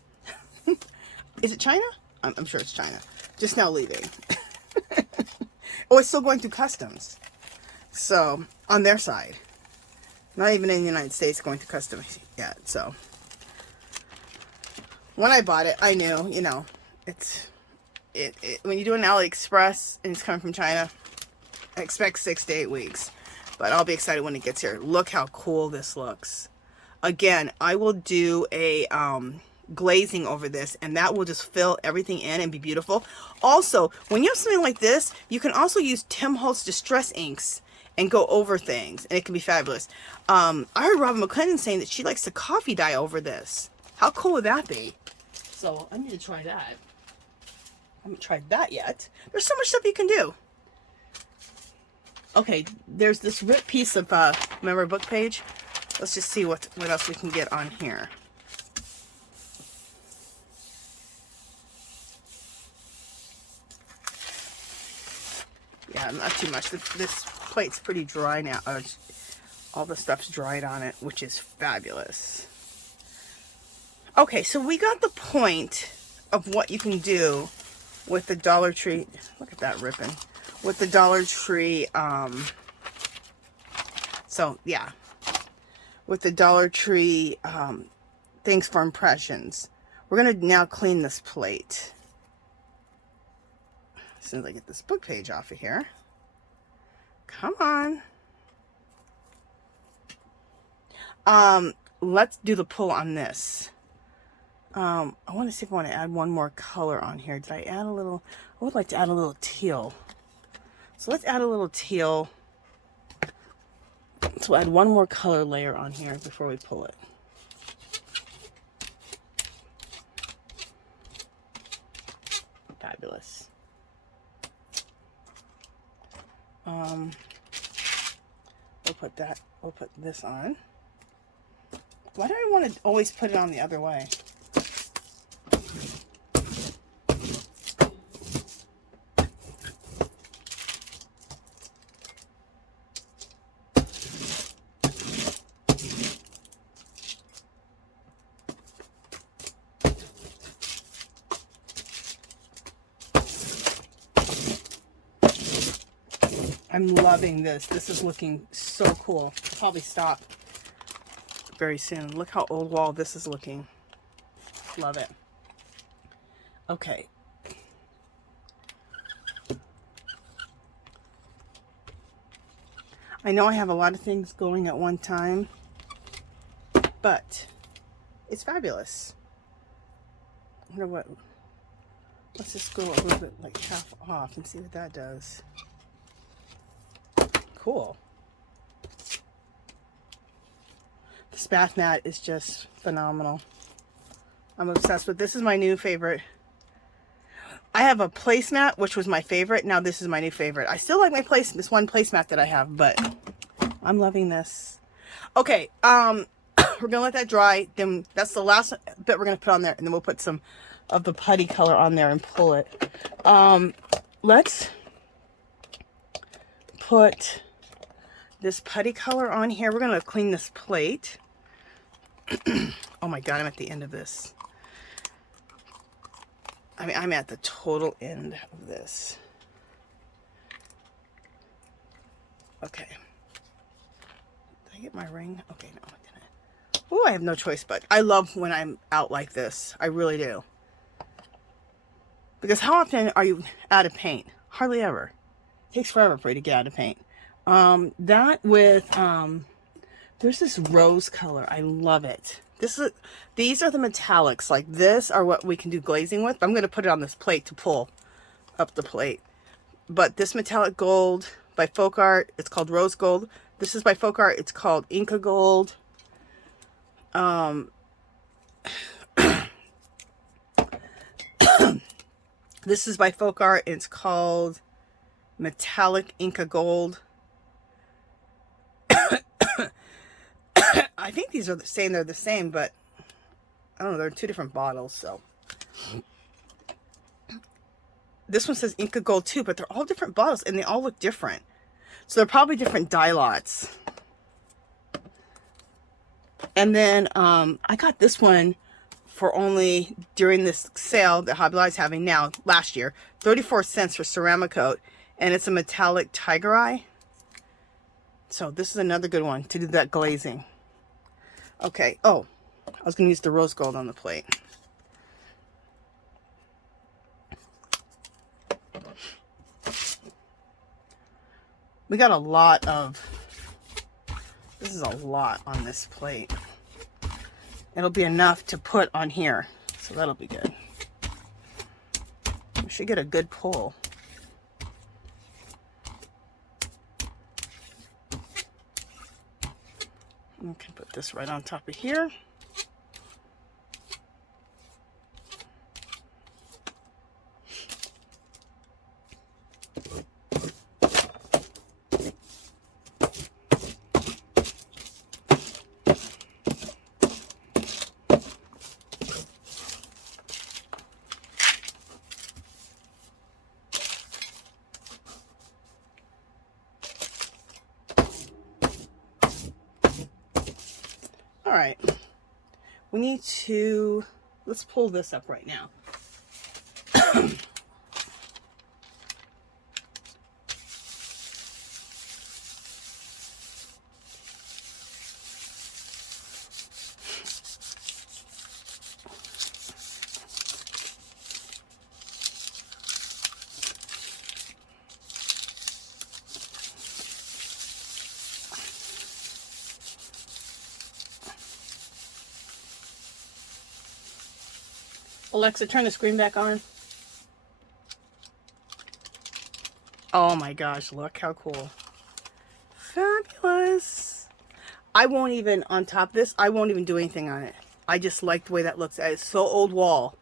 Is it China? I'm sure it's China. Just now leaving. Oh, it's still going through customs. So, on their side. Not even in the United States going through customs yet. So, when I bought it, I knew, you know, when you do an AliExpress and it's coming from China, I expect 6 to 8 weeks. But I'll be excited when it gets here. Look how cool this looks. Again, I will do a glazing over this, and that will just fill everything in and be beautiful. Also, when you have something like this, you can also use Tim Holtz Distress inks and go over things, and it can be fabulous. I heard Robin McClendon saying that she likes to coffee dye over this. How cool would that be? So I need to try that. I haven't tried that yet. There's so much stuff you can do. Okay, there's this ripped piece of, remember our book page? Let's just see what else we can get on here. Yeah, not too much. This plate's pretty dry now. All the stuff's dried on it, which is fabulous. Okay, so we got the point of what you can do with the Dollar Tree. Look at that ripping. With the Dollar Tree, so yeah. With the Dollar Tree things for impressions. We're going to now clean this plate. As soon as I get this book page off of here. Come on. Let's do the pull on this. I want to see if I want to add one more color on here. Did I add a little? I would like to add a little teal. So let's add a little teal. So we'll add one more color layer on here before we pull it. Fabulous. We'll put this on. Why do I want to always put it on the other way? I'm loving this. This is looking so cool. I'll probably stop very soon. Look how old wall this is looking. Love it. Okay. I know I have a lot of things going at one time, but it's fabulous. I wonder what. Let's just go a little bit like half off and see what that does. Cool. This bath mat is just phenomenal. I'm obsessed with this. This is my new favorite. I have a placemat, which was my favorite. Now this is my new favorite. I still like my this one placemat that I have, but I'm loving this. Okay, we're gonna let that dry. Then that's the last bit we're gonna put on there, and then we'll put some of the putty color on there and pull it. Let's put this putty color on here. We're gonna clean this plate. Oh my god, I'm at the end of this. I mean, I'm at the total end of this. Okay. Did I get my ring? Okay, no, I didn't. Oh, I have no choice but. I love when I'm out like this. I really do. Because how often are you out of paint? Hardly ever. It takes forever for you to get out of paint. That with, there's this rose color. I love it. These are the metallics. Like this are what we can do glazing with. I'm going to put it on this plate to pull up the plate. But this metallic gold by Folk Art, it's called Rose Gold. This is by Folk Art. It's called Inca Gold. This is by Folk Art. It's called Metallic Inca Gold. I think these are saying they're the same, but I don't know. They're two different bottles, so. This one says Inca Gold too, but they're all different bottles, and they all look different. So they're probably different dye lots. And then I got this one for only, during this sale that Hobby Lobby's having now, last year, 34 cents for ceramic coat, and it's a metallic tiger eye. So this is another good one to do that glazing. Okay, oh, I was going to use the rose gold on the plate. We got a lot of, this is a lot on this plate. It'll be enough to put on here, so that'll be good. We should get a good pull. I can put this right on top of here. All right, we need to, let's pull this up right now. Alexa, turn the screen back on. Oh my gosh, look how cool. Fabulous. I won't even, on top of this, I won't even do anything on it. I just like the way that looks. It's so old wall.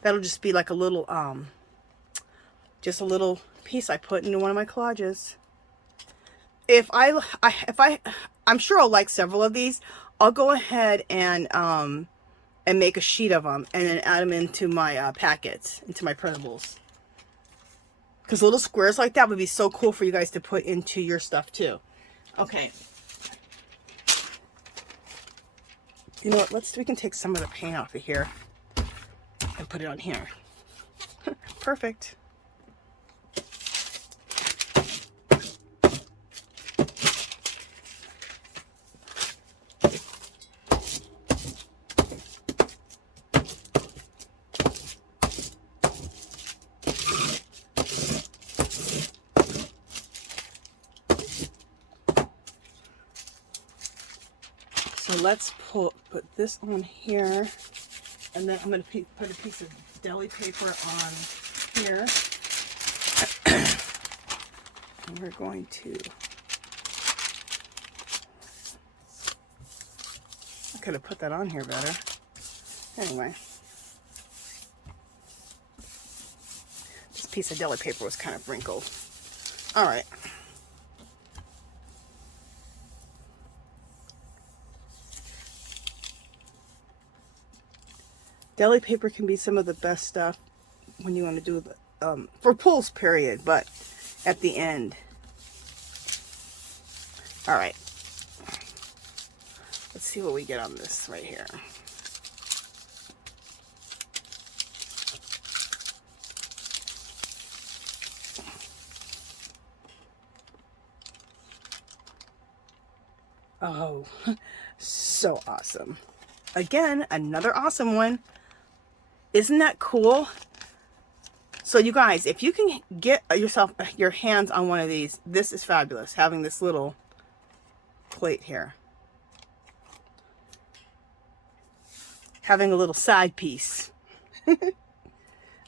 That'll just be like a little, just a little piece I put into one of my collages. I'm sure I'll like several of these. I'll go ahead and make a sheet of them and then add them into my packets, into my printables. Because little squares like that would be so cool for you guys to put into your stuff too. Okay. You know what? We can take some of the paint off of here and put it on here. Perfect. So let's put this on here, and then I'm going to put a piece of deli paper on here. And we're going to, I could have put that on here better. Anyway, this piece of deli paper was kind of wrinkled. All right. Deli paper can be some of the best stuff when you want to do the, for pulls period, but at the end. All right. Let's see what we get on this right here. Oh, so awesome. Again, another awesome one. Isn't that cool? So you guys, if you can get your hands on one of these, this is fabulous. Having this little plate here. Having a little side piece.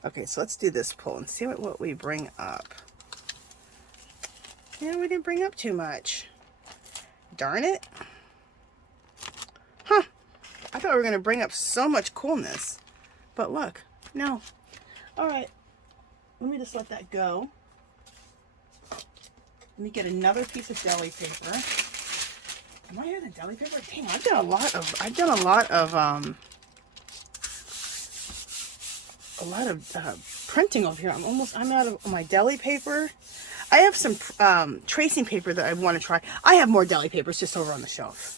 Okay, so let's do this pull and see what we bring up. Yeah, we didn't bring up too much. Darn it. Huh. I thought we were going to bring up so much coolness. But look, no. All right. Let me just let that go. Let me get another piece of deli paper. Am I out of deli paper? Dang, I've done a lot of printing over here. I'm out of my deli paper. I have some tracing paper that I want to try. I have more deli papers just over on the shelf.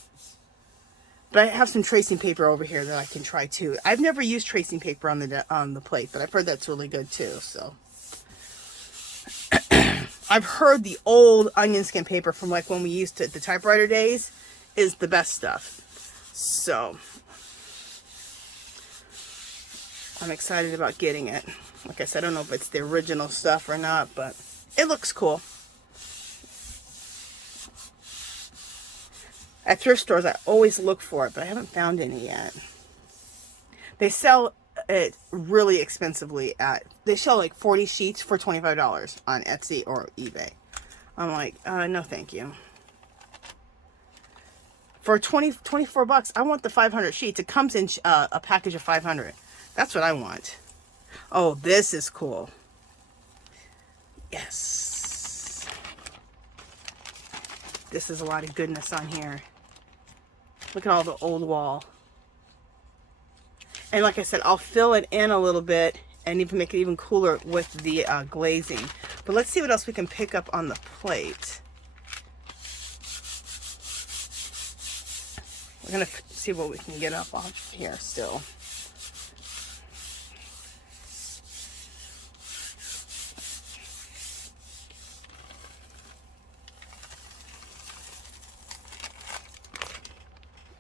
But I have some tracing paper over here that I can try too. I've never used tracing paper on the plate, but I've heard that's really good too. So I've heard the old onion skin paper from like when we used to the typewriter days is the best stuff. So I'm excited about getting it. Like I said, I don't know if it's the original stuff or not, but it looks cool. At thrift stores, I always look for it, but I haven't found any yet. They sell it really expensively they sell like 40 sheets for $25 on Etsy or eBay. I'm like, no thank you. For 24 bucks, I want the 500 sheets. It comes in a package of 500. That's what I want. Oh, this is cool. Yes. This is a lot of goodness on here. Look at all the old wall. And like I said, I'll fill it in a little bit and even make it even cooler with the glazing. But let's see what else we can pick up on the plate. We're going to see what we can get up on here still.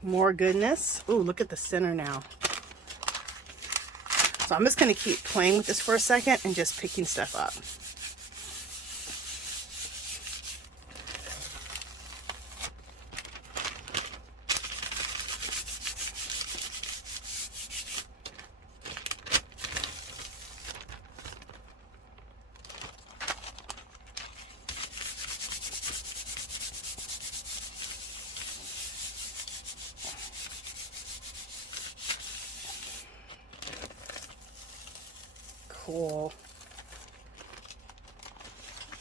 More goodness. Ooh, look at the center now. So I'm just going to keep playing with this for a second and just picking stuff up. Cool.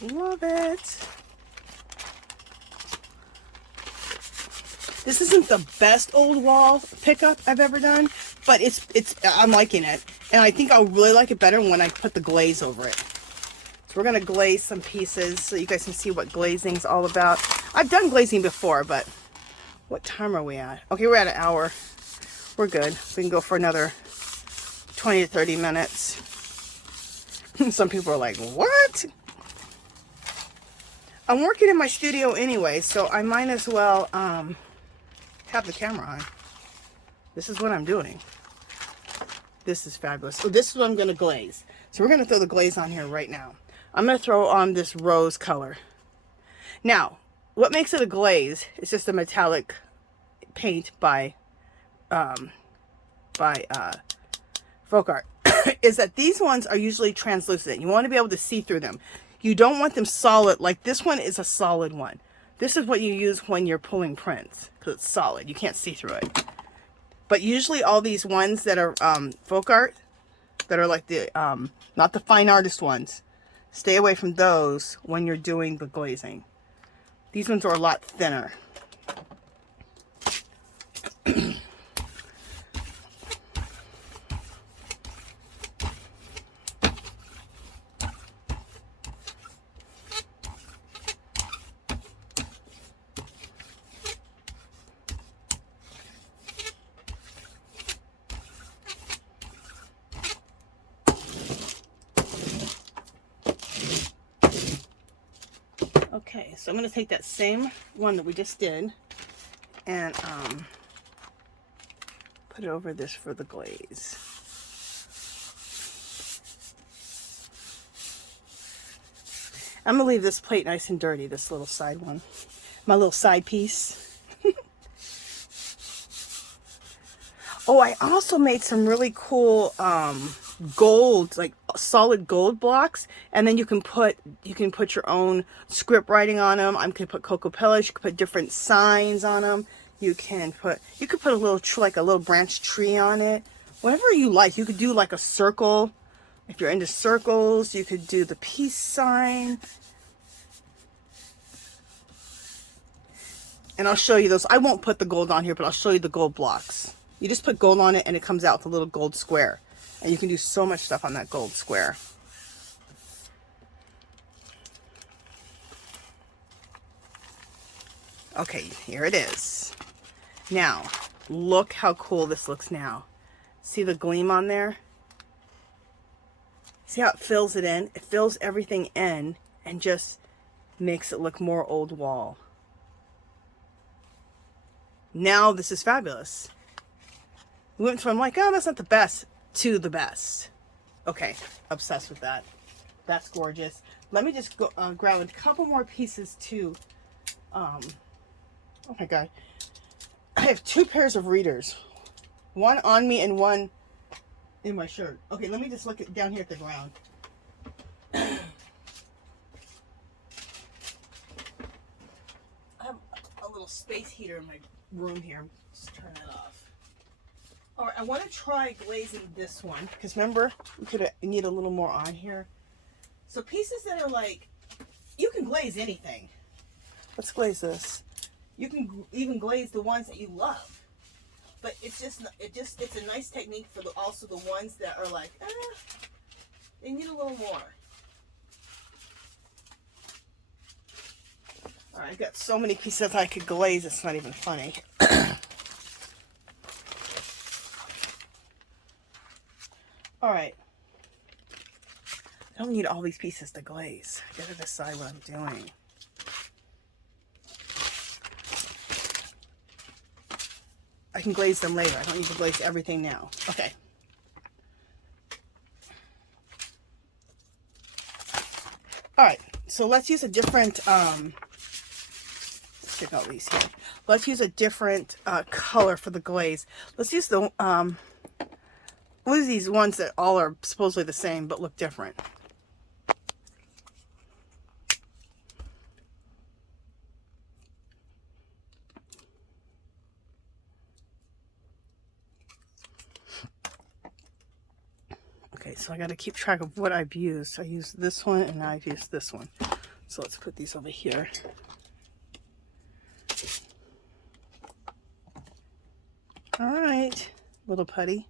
Love it. This isn't the best old wall pickup I've ever done, but I'm liking it. And I think I'll really like it better when I put the glaze over it. So we're going to glaze some pieces so you guys can see what glazing's all about. I've done glazing before, but what time are we at? Okay, we're at an hour. We're good. We can go for another 20 to 30 minutes. Some people are like, what? I'm working in my studio anyway, so I might as well have the camera on. This is what I'm doing. This is fabulous. So this is what I'm going to glaze. So we're going to throw the glaze on here right now. I'm going to throw on this rose color. Now, what makes it a glaze is just a metallic paint by Folk Art. Is that these ones are usually translucent. You want to be able to see through them. You don't want them solid. Like this one is a solid one. This is what you use when you're pulling prints because it's solid. You can't see through it. But usually all these ones that are folk art, that are like the not the fine artist ones, stay away from those when you're doing the glazing. These ones are a lot thinner. Okay, so I'm going to take that same one that we just did and put it over this for the glaze. I'm going to leave this plate nice and dirty, this little side one. My little side piece. Oh, I also made some really cool gold, like solid gold blocks, and then you can put your own script writing on them. I'm gonna put cocoa pillars. You can put different signs on them. You could put a little like a little branch tree on it. Whatever you like. You could do like a circle. If you're into circles, you could do the peace sign. And I'll show you those. I won't put the gold on here, but I'll show you the gold blocks. You just put gold on it and it comes out with a little gold square. And you can do so much stuff on that gold square. Okay, here it is. Now, look how cool this looks now. See the gleam on there? See how it fills it in? It fills everything in and just makes it look more old wall. Now this is fabulous. We went from like, oh, that's not the best, to the best. Okay, obsessed with that. That's gorgeous. Let me just go grab a couple more pieces too. Oh my God. I have two pairs of readers. One on me and one in my shirt. Okay, let me just look down here at the ground. I have a little space heater in my room here. Just turn it off. All right, I want to try glazing this one because remember we need a little more on here. So pieces that are like, you can glaze anything. Let's glaze this. You can even glaze the ones that you love, but it's a nice technique for also the ones that are like, they need a little more. All right, I've got so many pieces I could glaze, it's not even funny. All right. I don't need all these pieces to glaze. I gotta decide what I'm doing. I can glaze them later. I don't need to glaze everything now. Okay. All right, so let's use a different, let's take out these here. Let's use a different color for the glaze. Let's use the, what are these ones that all are supposedly the same but look different? Okay, so I got to keep track of what I've used. I used this one and now I've used this one. So let's put these over here. All right, little putty.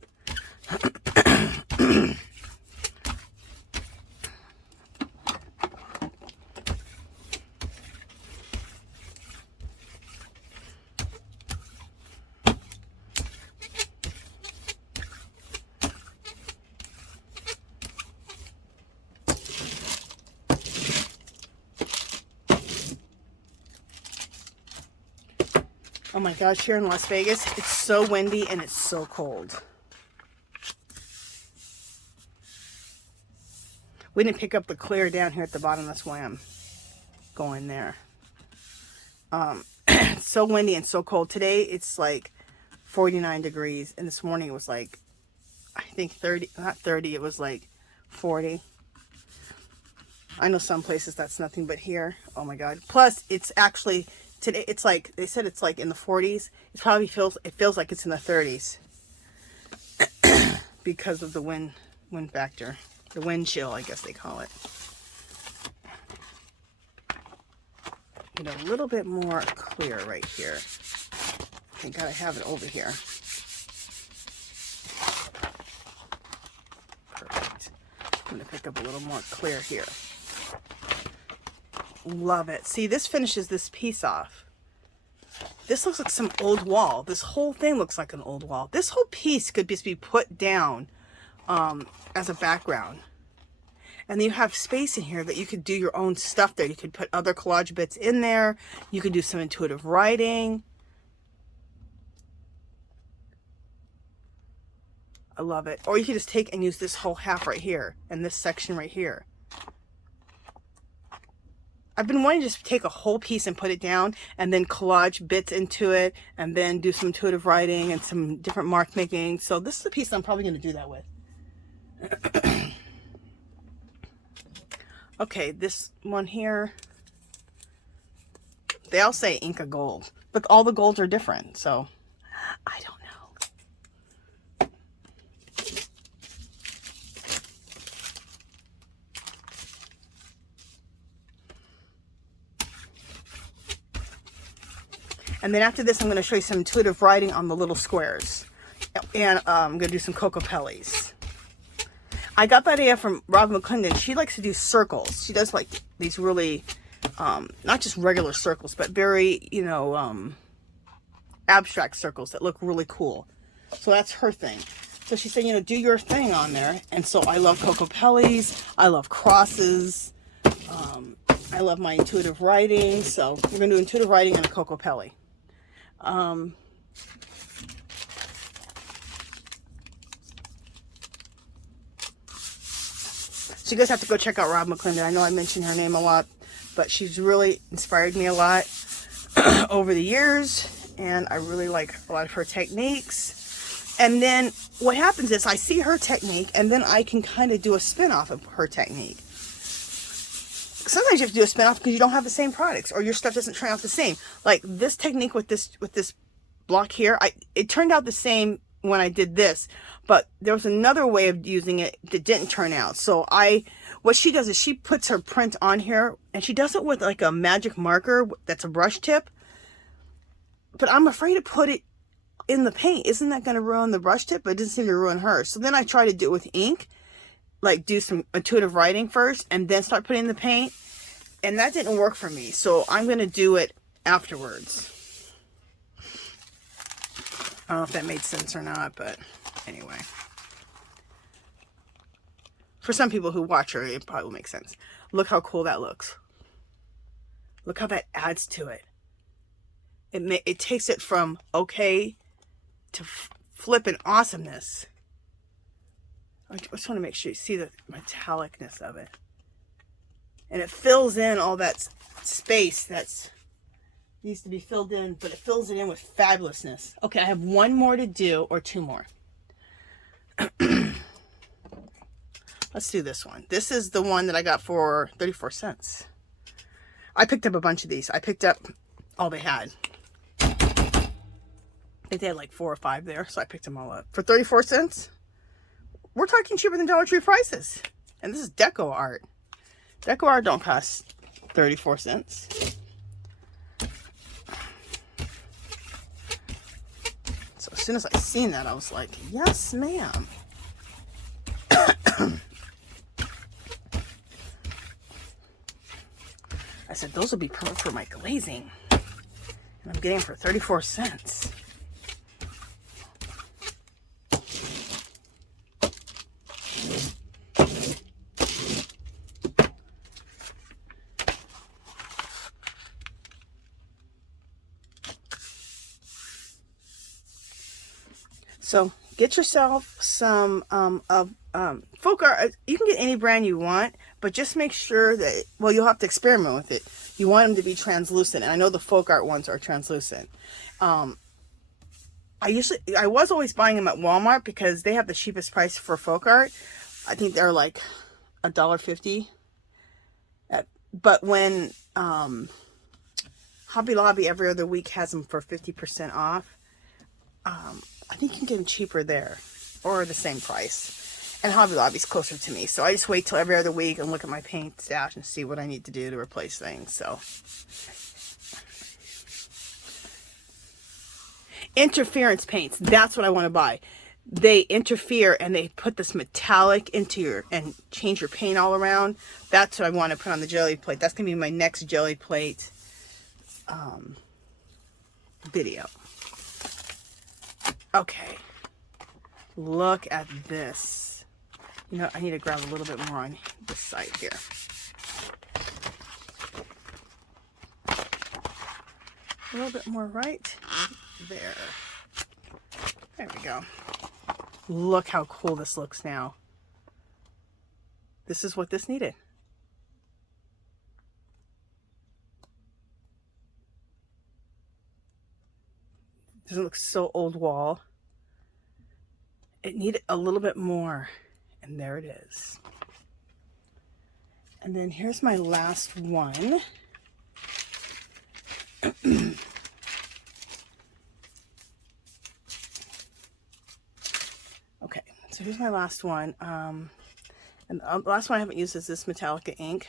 Oh my gosh, here in Las Vegas, it's so windy and it's so cold. We didn't pick up the clear down here at the bottom, that's why I'm going there. It's so windy and so cold. Today it's like 49 degrees and this morning it was like, I think 30, not 30, it was like 40. I know some places that's nothing, but here, oh my God. Plus it's actually, today it's like, they said it's like in the 40s. It probably feels like it's in the 30s because of the wind factor. The wind chill, I guess they call it. Get a little bit more clear right here. Thank God I have it over here. Perfect. I'm going to pick up a little more clear here. Love it. See, this finishes this piece off. This looks like some old wall. This whole thing looks like an old wall. This whole piece could just be put down as a background. And then you have space in here that you could do your own stuff there. You could put other collage bits in there. You could do some intuitive writing. I love it. Or you could just take and use this whole half right here and this section right here. I've been wanting to just take a whole piece and put it down and then collage bits into it and then do some intuitive writing and some different mark making. So this is a piece I'm probably going to do that with. Okay, this one here, they all say Inca gold, but all the golds are different, so I don't know. And then after this, I'm going to show you some intuitive writing on the little squares. And I'm going to do some Cocopellis. I got that idea from McClendon. She likes to do circles. She does like these really, not just regular circles, but very, you know, abstract circles that look really cool. So that's her thing. So she said, you know, do your thing on there. And so I love Cocopellis. I love crosses. I love my intuitive writing. So we're going to do intuitive writing and a Cocopelli. So you guys have to go check out McClendon. I know I mention her name a lot, but she's really inspired me a lot over the years, and I really like a lot of her techniques. And then what happens is I see her technique, and then I can kind of do a spin-off of her technique. Sometimes you have to do a spin-off because you don't have the same products, or your stuff doesn't turn out the same. Like this technique with this block here. It turned out the same when I did this, but there was another way of using it that didn't turn out. So what she does is she puts her print on here, and she does it with like a magic marker that's a brush tip. But I'm afraid to put it in the paint. Isn't that going to ruin the brush tip? But it doesn't seem to ruin her. So then I try to do it with ink, like do some intuitive writing first and then start putting in the paint. And that didn't work for me. So I'm going to do it afterwards. I don't know if that made sense or not, but anyway. For some people who watch her, it probably will make sense. Look how cool that looks. Look how that adds to it. It takes it from okay to flippin' awesomeness. I just want to make sure you see the metallicness of it. And it fills in all that space that's needs to be filled in, but it fills it in with fabulousness. Okay, I have one more to do, or two more. Let's do this one. This is the one that I got for 34 cents. I picked up a bunch of these. I picked up all they had. I think they had like 4 or 5 there, so I picked them all up. For 34 cents, we're talking cheaper than Dollar Tree prices. And this is deco art. Deco art don't cost 34 cents. So as soon as I seen that, I was like, yes, ma'am. I said, those would be perfect for my glazing. And I'm getting them for 34 cents. So get yourself some folk art. You can get any brand you want, but just make sure that, well, you'll have to experiment with it. You want them to be translucent, and I know the folk art ones are translucent. I was always buying them at Walmart because they have the cheapest price for folk art. I think they're like $1.50. But when Hobby Lobby every other week has them for 50% off, I think you can get them cheaper there, or the same price. And Hobby Lobby's closer to me, so I just wait till every other week and look at my paint stash and see what I need to do to replace things. So, interference paints, that's what I want to buy. They interfere and they put this metallic into and change your paint all around. That's what I want to put on the jelly plate. That's gonna be my next jelly plate video. Okay, look at this. You know, I need to grab a little bit more on this side here. A little bit more right there. There we go. Look how cool this looks now. This is what this needed. Doesn't look so old wall. It needed a little bit more, and there it is. And then here's my last one. Okay, so here's my last one. And the last one I haven't used is this Metallica ink,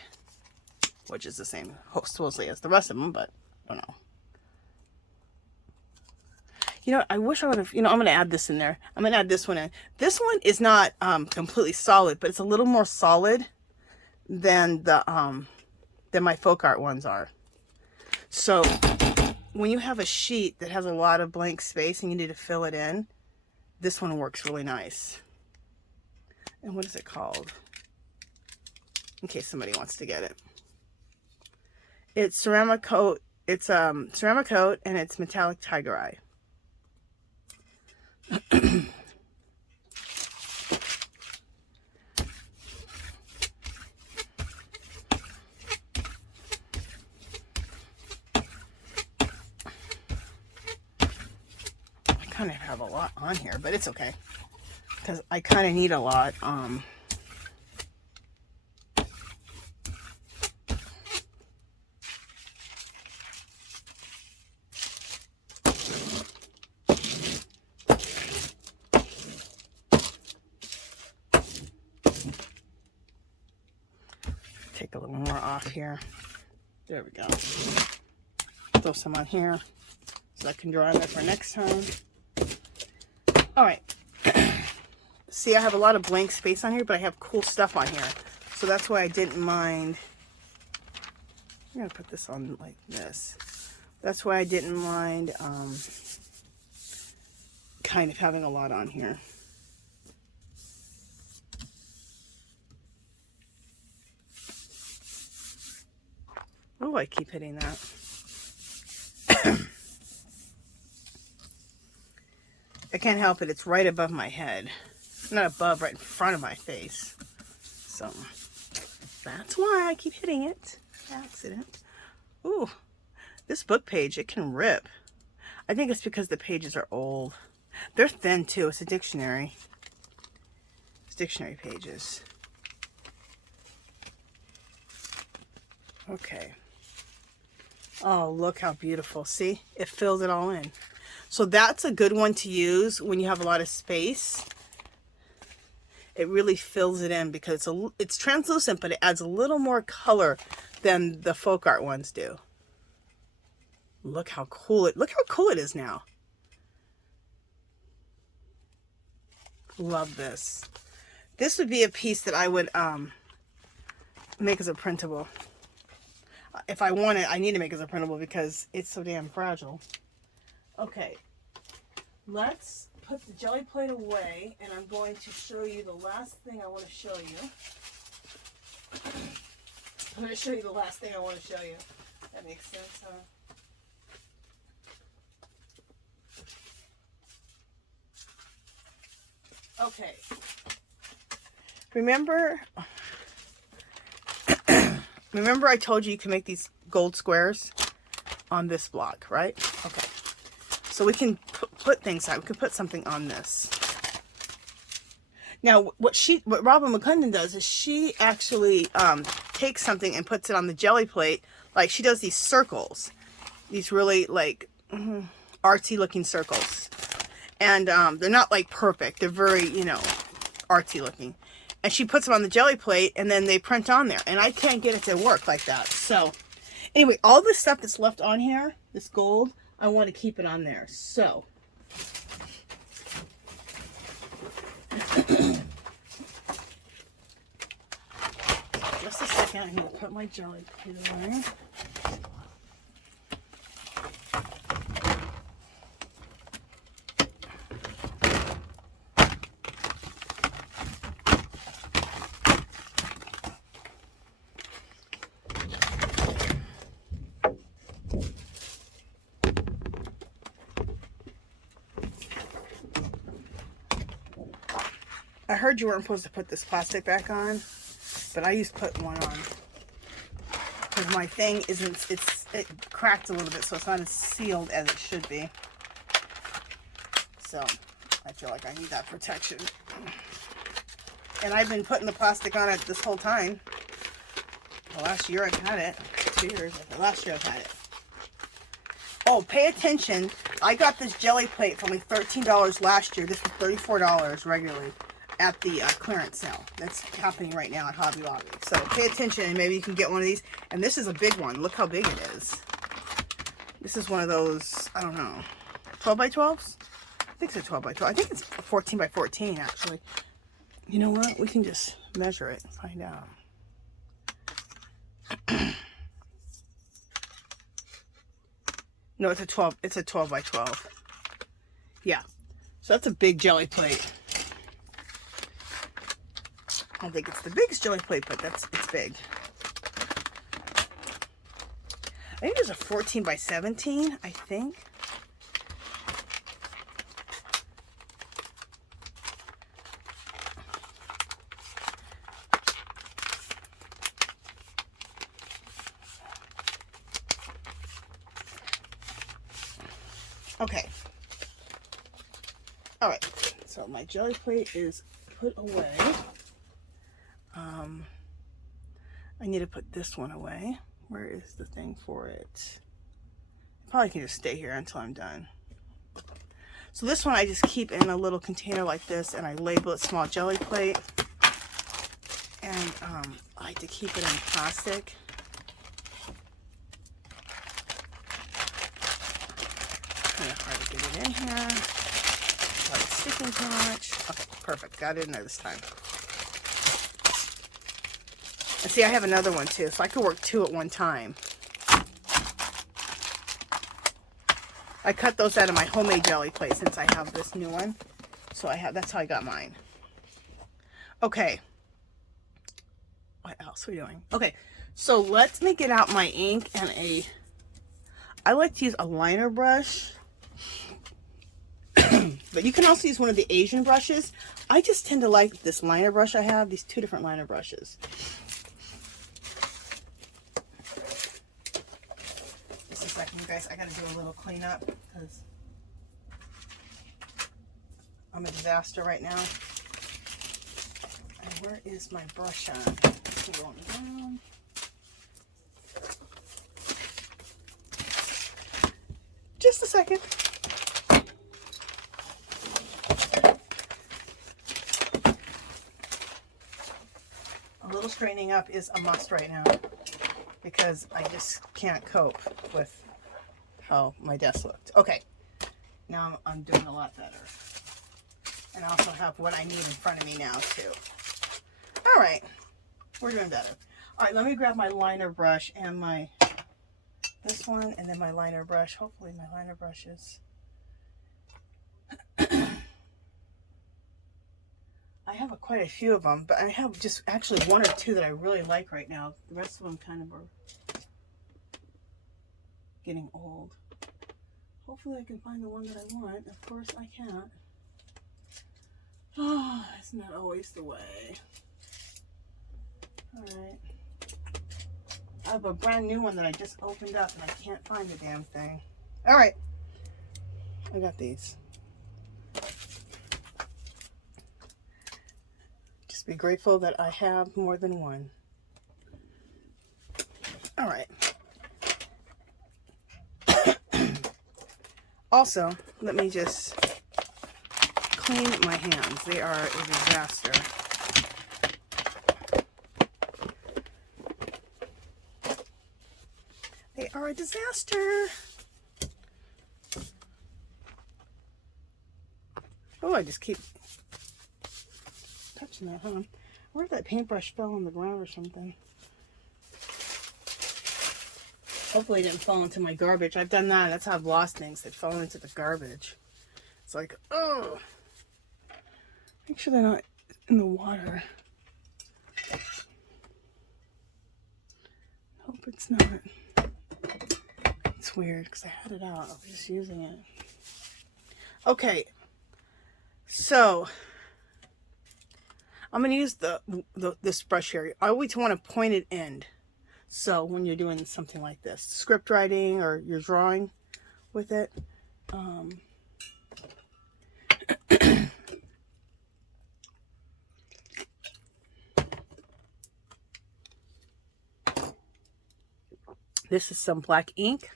which is the same supposedly as the rest of them, but I don't know. You know, I wish I would have, you know, I'm going to add this in there. I'm going to add this one in. This one is not completely solid, but it's a little more solid than the than my folk art ones are. So when you have a sheet that has a lot of blank space and you need to fill it in, this one works really nice. And what is it called? In case somebody wants to get it. It's ceramic coat. It's ceramic coat, and it's metallic tiger eye. I kind of have a lot on here, but it's okay because I kind of need a lot. off here. There we go. Throw some on here so I can draw on there for next time. All right. See, I have a lot of blank space on here, but I have cool stuff on here. So that's why I didn't mind. I'm going to put this on like this. That's why I didn't mind kind of having a lot on here. Oh, I keep hitting that. I can't help it. It's right above my head. Not above, right in front of my face. So that's why I keep hitting it. Accident. Ooh, this book page, it can rip. I think it's because the pages are old. They're thin too. It's a dictionary. It's dictionary pages. Okay. Oh, look how beautiful. See? It fills it all in. So that's a good one to use when you have a lot of space. It really fills it in because it's translucent, but it adds a little more color than the folk art ones do. Look how cool it is now. Love this. This would be a piece that I would make as a printable. If I want it, I need to make it as a printable because it's so damn fragile. Okay, let's put the jelly plate away, and I'm going to show you the last thing I want to show you. I'm going to show you the last thing I want to show you. That makes sense, huh? Okay. Remember I told you can make these gold squares on this block, right? Okay. So we can put things out. We can put something on this. Now, what Robin McClendon does is she actually takes something and puts it on the jelly plate. Like she does these circles, these really like artsy looking circles. And they're not like perfect. They're very, you know, artsy looking. And she puts them on the jelly plate and then they print on there. And I can't get it to work like that. So anyway, all this stuff that's left on here, this gold, I want to keep it on there. So just a second, I'm going to put my jelly plate away. I heard you weren't supposed to put this plastic back on, but I used to put one on. Because my thing it cracked a little bit, so it's not as sealed as it should be. So, I feel like I need that protection. And I've been putting the plastic on it this whole time. The last year I've had it. 2 years. The last year I've had it. Oh, pay attention. I got this jelly plate for only $13 last year. This was $34 regularly at the clearance sale that's happening right now at Hobby Lobby. So pay attention and maybe you can get one of these. And this is a big one. Look how big it is. This is one of those, I don't know, 12 by 12s? I think it's a 12 by 12. I think it's 14 by 14 actually. You know what? We can just measure it and find out. No, it's a 12. It's a 12 by 12. Yeah. So that's a big jelly plate. I don't think it's the biggest jelly plate, but it's big. I think there's a 14 by 17, I think. Okay. All right. So my jelly plate is put away. I need to put this one away. Where is the thing for it? Probably can just stay here until I'm done. So this one I just keep in a little container like this, and I label it small jelly plate. And I like to keep it in plastic. kind of hard to get it in here. Without it sticking too much. Okay, perfect. Got it in there this time. And see, I have another one too, so I could work 2 at one time. I cut those out of my homemade jelly plate since I have this new one. So that's how I got mine. Okay. What else are we doing? Okay, so let me get out my ink and I like to use a liner brush. But you can also use one of the Asian brushes. I just tend to like this liner brush I have, these 2 different liner brushes. Just a second, you guys. I gotta do a little cleanup because I'm a disaster right now. And where is my brush on? Rolling down. Just a second. A little straightening up is a must right now because I just can't cope with how my desk looked. Okay, now I'm doing a lot better. And I also have what I need in front of me now too. All right, we're doing better. All right, let me grab my liner brush and this one, and then my liner brush. Hopefully my liner brushes. I have quite a few of them, but I have just actually 1 or 2 that I really like right now. The rest of them kind of are getting old. Hopefully I can find the one that I want. Of course I can't. Oh, it's not always the way. All right. I have a brand new one that I just opened up and I can't find the damn thing. All right. I got these. Just be grateful that I have more than one. All right. Also, let me just clean my hands. They are a disaster. They are a disaster. Oh, I just keep touching that, huh? Where if that paintbrush fell on the ground or something. Hopefully it didn't fall into my garbage. I've done that. That's how I've lost things. They fall into the garbage. It's like, oh. Make sure they're not in the water. Hope it's not. It's weird because I had it out. I was just using it. Okay. So I'm going to use this brush here. I always want a pointed end. So when you're doing something like this, script writing or you're drawing with it, this is some black ink.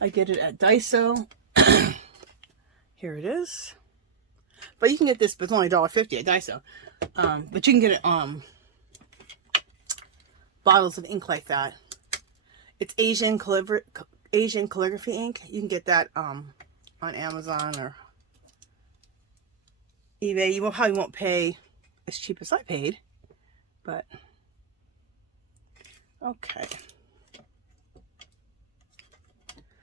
I get it at Daiso. Here it is. But you can get this, but it's only $1.50 at Daiso. But you can get it bottles of ink like that. It's Asian calligraphy ink. You can get that on Amazon or eBay. You probably won't pay as cheap as I paid, but okay.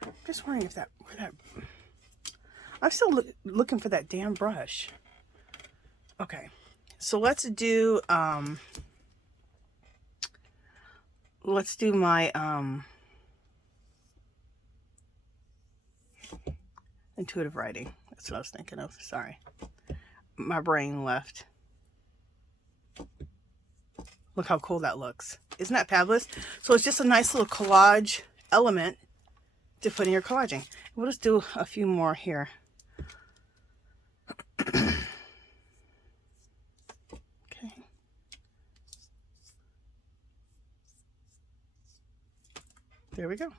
I'm just wondering if I'm still looking for that damn brush. Okay, so let's do my intuitive writing. That's what I was thinking of. Sorry, my brain left. Look how cool that looks. Isn't that fabulous? So it's just a nice little collage element to put in your collaging. We'll just do a few more here. Okay. There we go.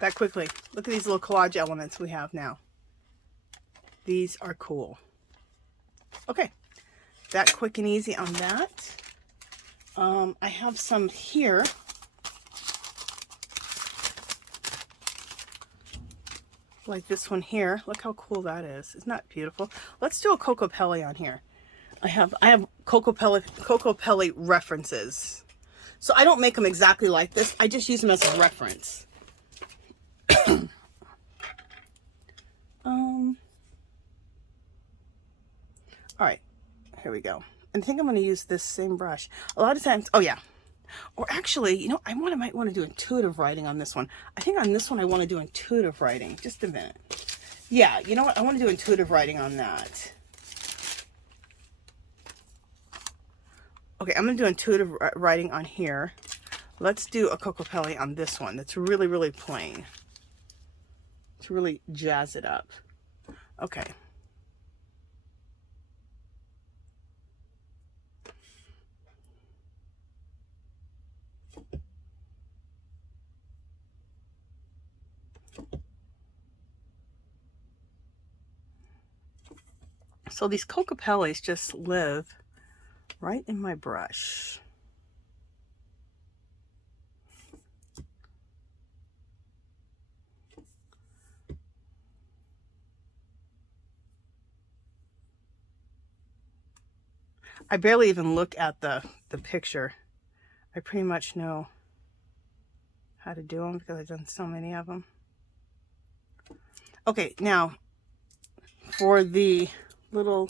That quickly. Look at these little collage elements we have now. These are cool. Okay. That quick and easy on that. I have some here. like this one here. Look how cool that is. Isn't that beautiful? Let's do a Coco Pelli on here. I have Coco Pelli references. So I don't make them exactly like this. I just use them as a reference. All right, here we go. I think I'm going to use this same brush. A lot of times, oh yeah. Or actually, you know, might want to do intuitive writing on this one. I think on this one I want to do intuitive writing. Just a minute. Yeah, you know what? I want to do intuitive writing on that. Okay, I'm going to do intuitive writing on here. Let's do a Coco Pelli on this one. That's really, really plain. To really jazz it up. Okay. So these Coco Pellis just live right in my brush. I barely even look at the picture. I pretty much know how to do them because I've done so many of them. Okay, now for the little,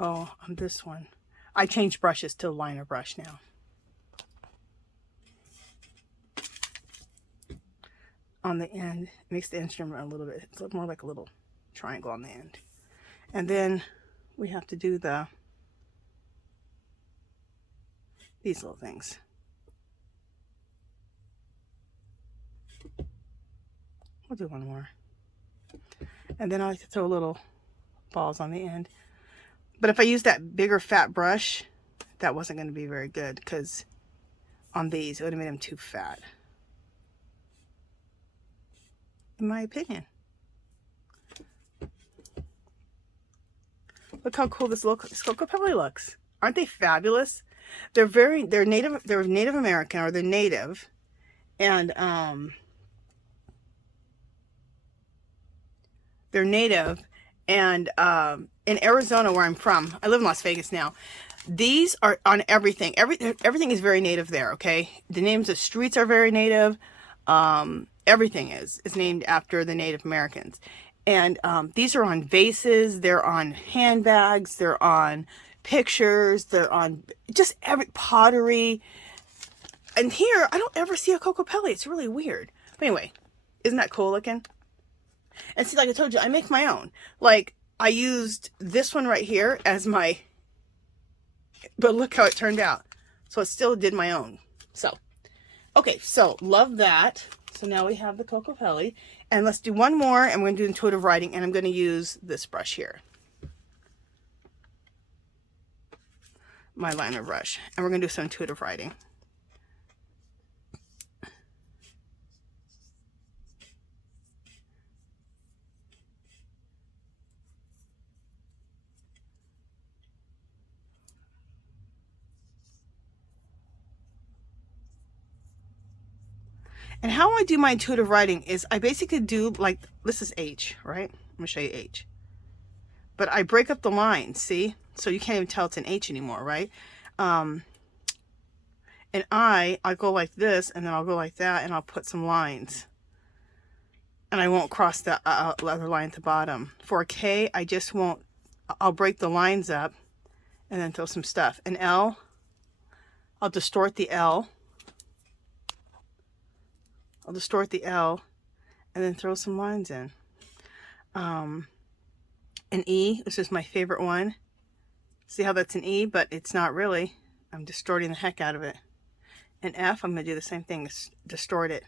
oh, on this one, I changed brushes to a liner brush now. On the end, it makes the instrument a little bit, it's more like a little triangle on the end. And then we have to do these little things. We'll do one more. And then I like to throw little balls on the end. But if I use that bigger fat brush, that wasn't going to be very good because on these, it would have made them too fat. In my opinion. Look how cool this Coco Pelli looks. Aren't they fabulous? They're Native American, or they're native. And they're native, and in Arizona, where I'm from, I live in Las Vegas now. These are on everything. Everything is very native there. Okay, the names of streets are very native. Everything is named after the Native Americans, and these are on vases. They're on handbags. They're on pictures. They're on just every pottery. And here, I don't ever see a Coco Pelli. It's really weird. But anyway, isn't that cool looking? And see, like I told you, I make my own. Like, I used this one right here as my, but look how it turned out. So it still did my own. So, okay, so love that. So now we have the Coco Pelli. And let's do one more, and we're going to do intuitive writing, and I'm going to use this brush here. My liner brush. And we're going to do some intuitive writing. And how I do my intuitive writing is I basically do, like, this is H, right? I'm going to show you H. But I break up the lines, see? So you can't even tell it's an H anymore, right? And I'll go like this, and then I'll go like that, and I'll put some lines. And I won't cross the other line at the bottom. For a K, I just won't, I'll break the lines up, and then throw some stuff. An L, I'll distort the L. I'll distort the L and then throw some lines in. An E, this is my favorite one. See how that's an E, but it's not really. I'm distorting the heck out of it. An F, I'm going to do the same thing, distort it.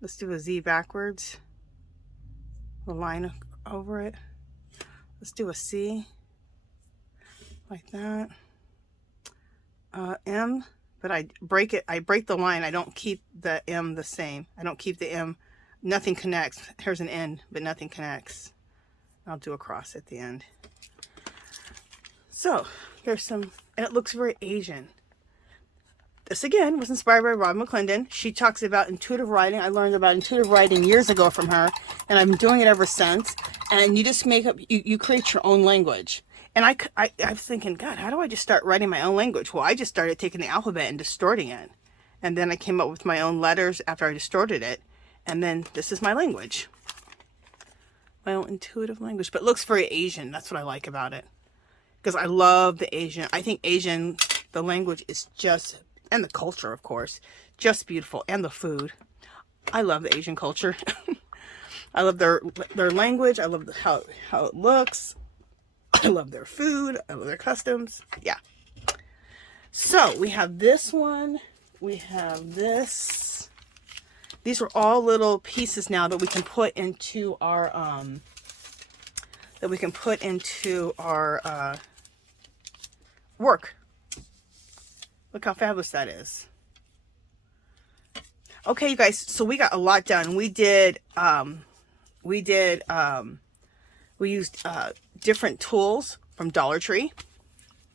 Let's do a Z backwards. A line over it. Let's do a C, like that. M, but I break the line. I don't keep the M the same. I don't keep the M. Nothing connects. Here's an N, but nothing connects. I'll do a cross at the end. So there's some, and it looks very Asian. This again was inspired by McClendon. She talks about intuitive writing. I learned about intuitive writing years ago from her, and I've been doing it ever since. And you just make up, you create your own language. And I was thinking, God, how do I just start writing my own language? Well, I just started taking the alphabet and distorting it. And then I came up with my own letters after I distorted it. And then this is my language. My own intuitive language. But it looks very Asian. That's what I like about it. Because I love the Asian. I think Asian, the language is just, and the culture, of course, just beautiful. And the food. I love the Asian culture. I love their language. I love how it looks. I love their food. I love their customs. Yeah. So we have this one. We have this. These are all little pieces now that we can put into our work. Look how fabulous that is. Okay, you guys, so we got a lot done. We used different tools from Dollar Tree,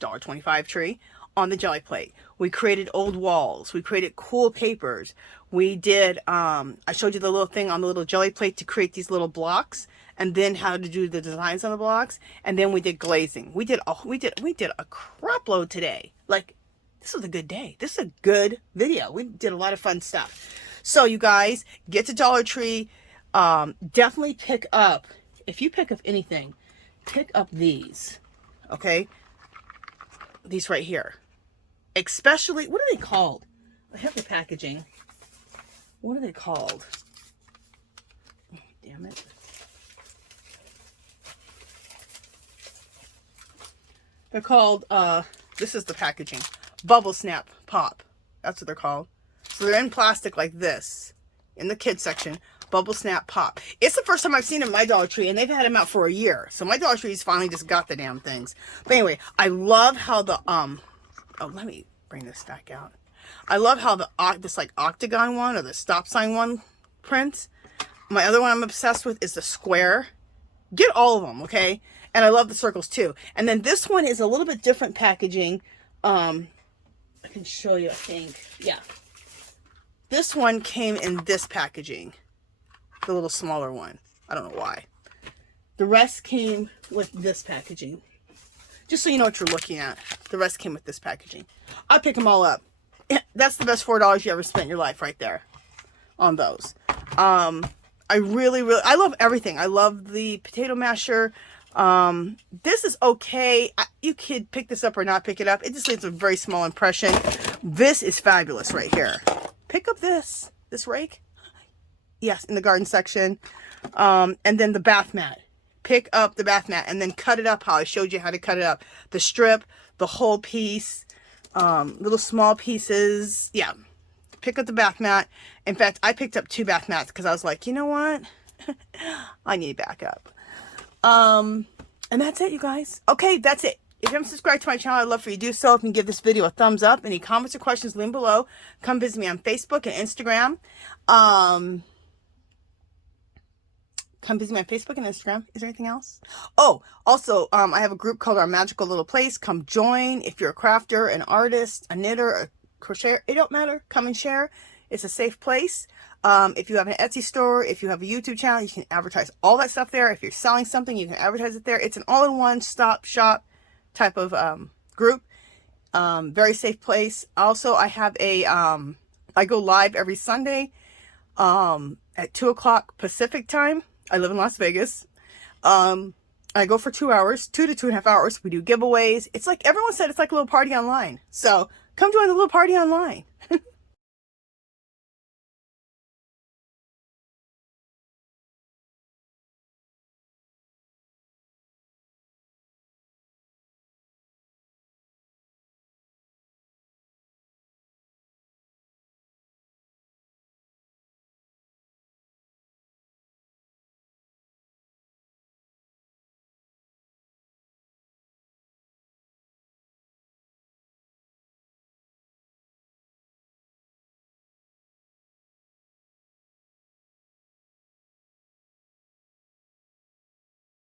$1.25 tree, on the jelly plate. We created old walls. We created cool papers. We did, I showed you the little thing on the little jelly plate to create these little blocks, and then how to do the designs on the blocks. And then we did glazing. We did a crap load today. Like, this was a good day. This is a good video. We did a lot of fun stuff. So you guys, get to Dollar Tree. Definitely pick up, if you pick up anything, pick up these. Okay? These right here. Especially, what are they called? I have the packaging. What are they called? Oh, damn it. They're called, this is the packaging. Bubble Snap Pop. That's what they're called. So they're in plastic like this. In the kids section. Bubble Snap Pop. It's the first time I've seen them in my Dollar Tree, and they've had them out for a year. So my Dollar Tree's finally just got the damn things. But anyway, I love how the, oh, let me bring this back out. I love how this like octagon one or the stop sign one prints. My other one I'm obsessed with is the square. Get all of them, okay? And I love the circles too. And then this one is a little bit different packaging. I can show you, I think. Yeah. This one came in this packaging. The little smaller one. I don't know why. The rest came with this packaging. Just so you know what you're looking at. The rest came with this packaging. I'll pick them all up. That's the best $4 you ever spent in your life right there. On those. I really, I love everything. I love the potato masher. This is okay. You could pick this up or not pick it up. It just leaves a very small impression. This is fabulous right here. Pick up this rake. Yes, in the garden section. And then the bath mat. Pick up the bath mat and then cut it up how I showed you how to cut it up. The strip, the whole piece, little small pieces. Yeah. Pick up the bath mat. In fact, I picked up 2 bath mats because I was like, you know what? I need backup. And that's it, you guys. Okay, that's it. If you haven't subscribed to my channel, I'd love for you to do so. If you can give this video a thumbs up. Any comments or questions, leave them below. Come visit me on Facebook and Instagram. Come visit me on Facebook and Instagram. Is there anything else? Oh, also, I have a group called Our Magical Little Place. Come join. If you're a crafter, an artist, a knitter, a crocheter, it don't matter. Come and share. It's a safe place. If you have an Etsy store, if you have a YouTube channel, you can advertise all that stuff there. If you're selling something, you can advertise it there. It's an all-in-one stop shop type of group. Very safe place. Also, I have a I go live every Sunday at 2 o'clock Pacific time. I live in Las Vegas. I go for 2 hours, 2 to 2.5 hours. We do giveaways. It's like everyone said, it's like a little party online. So come join the little party online.